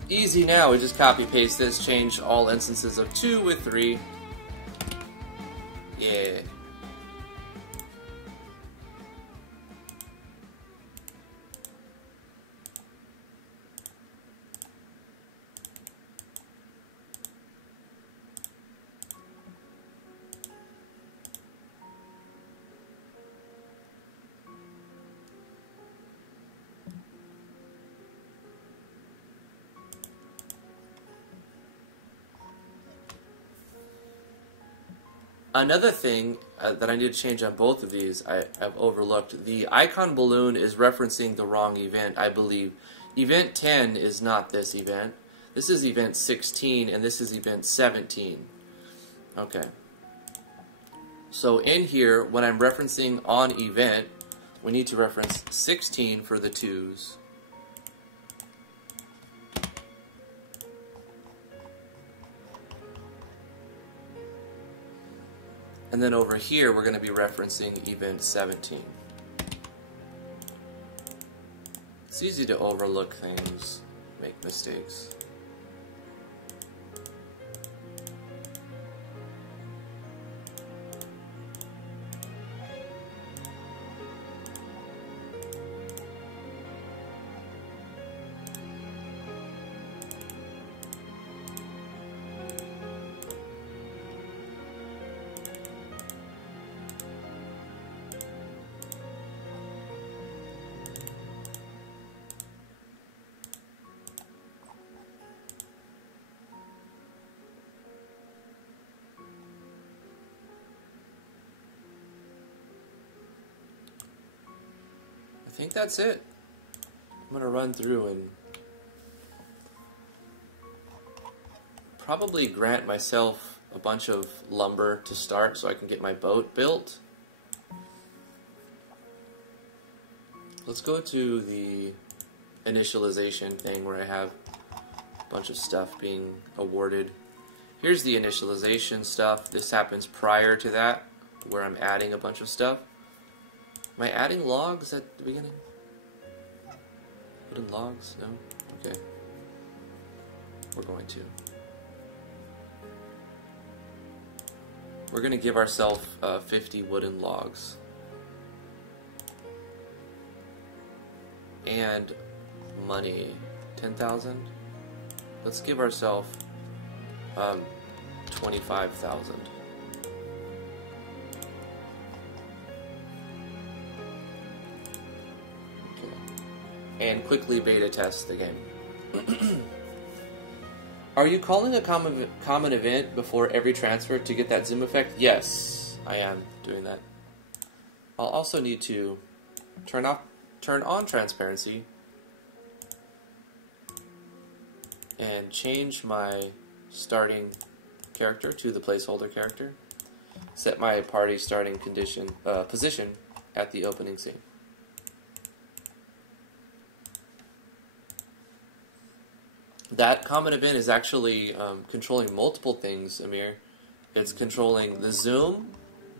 Easy now, we just copy paste this, change all instances of 2 with 3. Yeah. Another thing that I need to change on both of these, I've overlooked. The icon balloon is referencing the wrong event, I believe. Event 10 is not this event. This is event 16, and this is event 17. Okay. So in here, when I'm referencing on event, we need to reference 16 for the 2s. And then over here, we're going to be referencing event 17. It's easy to overlook things. make mistakes. I think that's it. I'm gonna run through and probably grant myself a bunch of lumber to start so I can get my boat built. Let's go to the initialization thing where I have a bunch of stuff being awarded. Here's the initialization stuff. This happens prior to that, where I'm adding a bunch of stuff. Am I adding logs at the beginning? Wooden logs? No? Okay. We're going to. We're going to give ourselves 50 wooden logs. And money. 10,000? Let's give ourselves 25,000. And quickly beta test the game. Are you calling a common event before every transfer to get that zoom effect? Yes, I am doing that. I'll also need to turn on transparency and change my starting character to the placeholder character. Set my party starting position at the opening scene. That common event is actually controlling multiple things, Amir. It's controlling the zoom,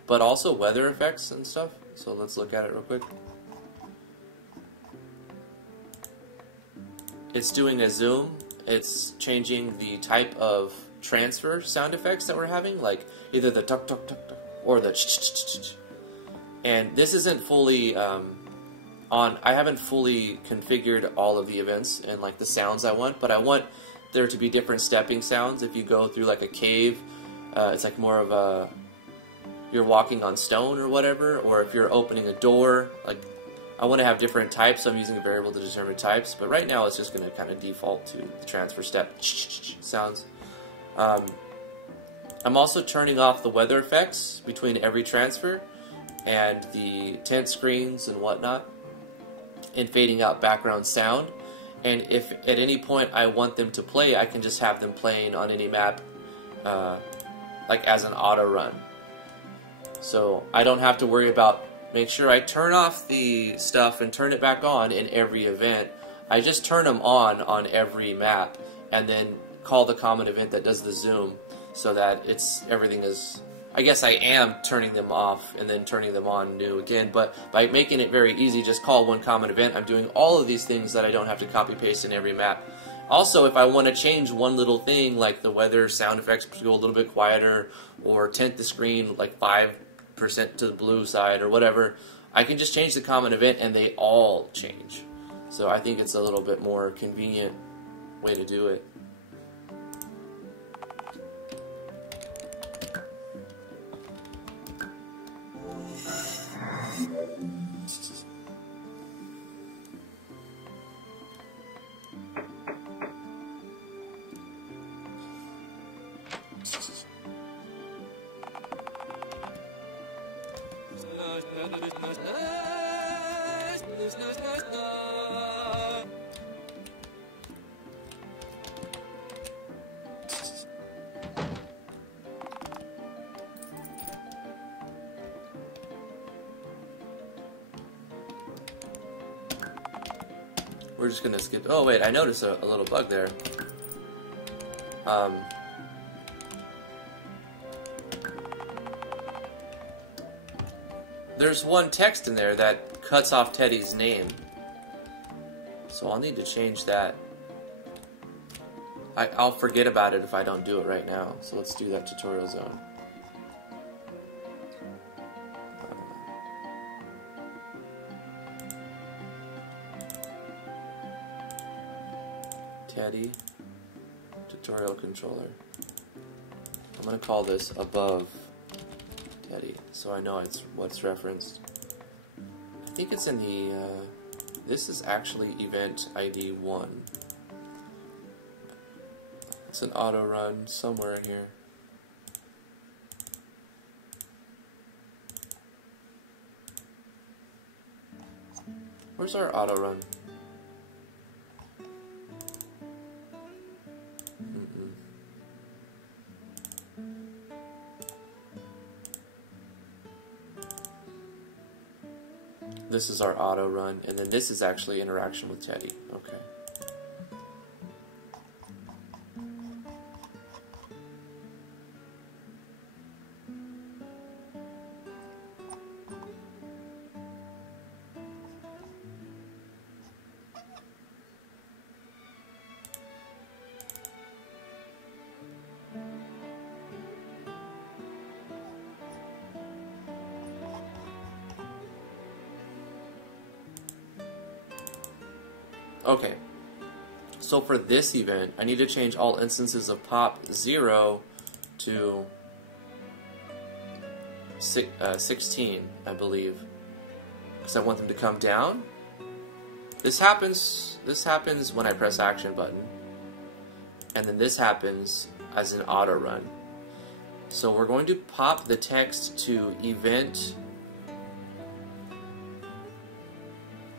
but also weather effects and stuff. So let's look at it real quick. It's doing a zoom. It's changing the type of transfer sound effects that we're having, like either the tuk tuk tuk tuk or the ch-ch-ch-ch-ch. And this isn't fully I haven't fully configured all of the events and like the sounds I want, but I want there to be different stepping sounds. If you go through like a cave, it's like more of a, you're walking on stone or whatever, or if you're opening a door, like I want to have different types, so I'm using a variable to determine types, but right now it's just going to kind of default to the transfer step sounds. I'm also turning off the weather effects between every transfer and the tent screens and whatnot, and fading out background sound. And if at any point I want them to play, I can just have them playing on any map like as an auto run. So I don't have to worry about make sure I turn off the stuff and turn it back on in every event. I just turn them on every map and then call the common event that does the zoom so that everything is, I guess I am turning them off and then turning them on new again, but by making it very easy, just call one common event, I'm doing all of these things that I don't have to copy paste in every map. Also, if I want to change one little thing, like the weather sound effects to go a little bit quieter, or tint the screen like 5% to the blue side or whatever, I can just change the common event and they all change. So I think it's a little bit more convenient way to do it. We're just gonna skip. Oh wait, I noticed a little bug there. There's one text in there that cuts off Teddy's name, so I'll need to change that. I'll forget about it if I don't do it right now. So let's do that tutorial zone. Teddy, tutorial controller. I'm going to call this above Teddy, so I know it's what's referenced. I think it's in the, this is actually event ID 1. It's an auto run somewhere here. Where's our auto run? This is our auto run, and then this is actually interaction with Teddy. Okay. Okay, so for this event, I need to change all instances of pop 0 to 16, I believe, because I want them to come down. This happens when I press action button, and then this happens as an auto run. So we're going to pop the text to event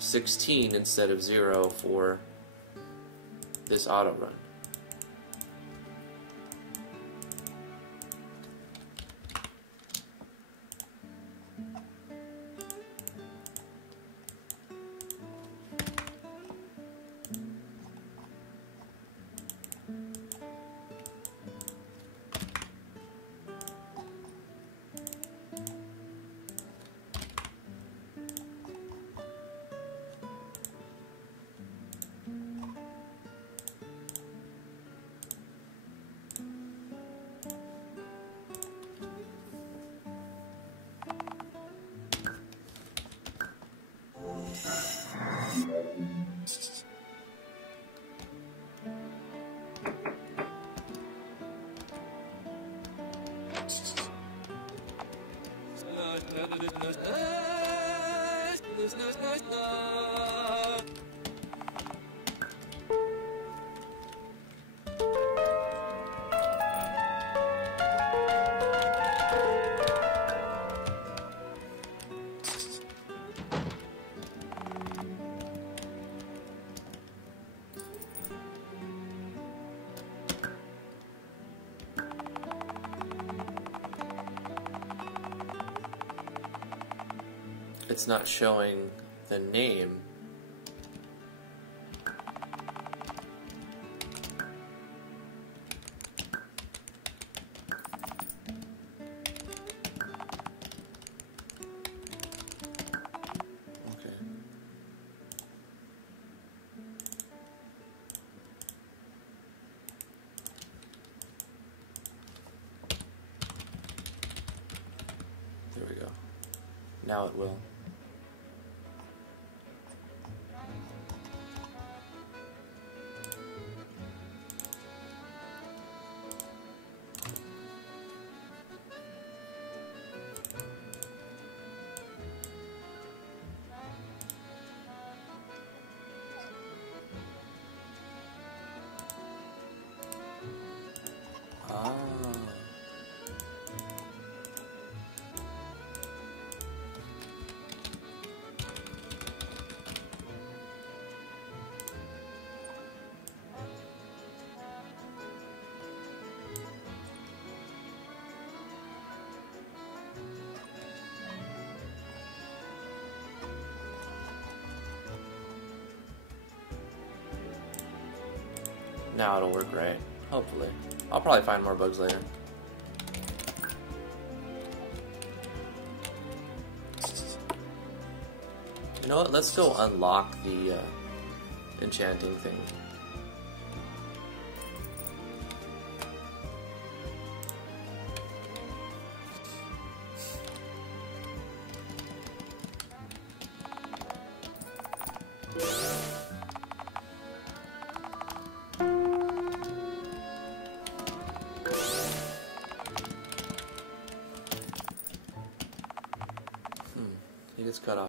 16 instead of 0 for this auto run. It's not showing the name. Okay. There we go. Now it will. Now it'll work right. Hopefully. I'll probably find more bugs later. You know what? Let's go unlock the enchanting thing. cut off.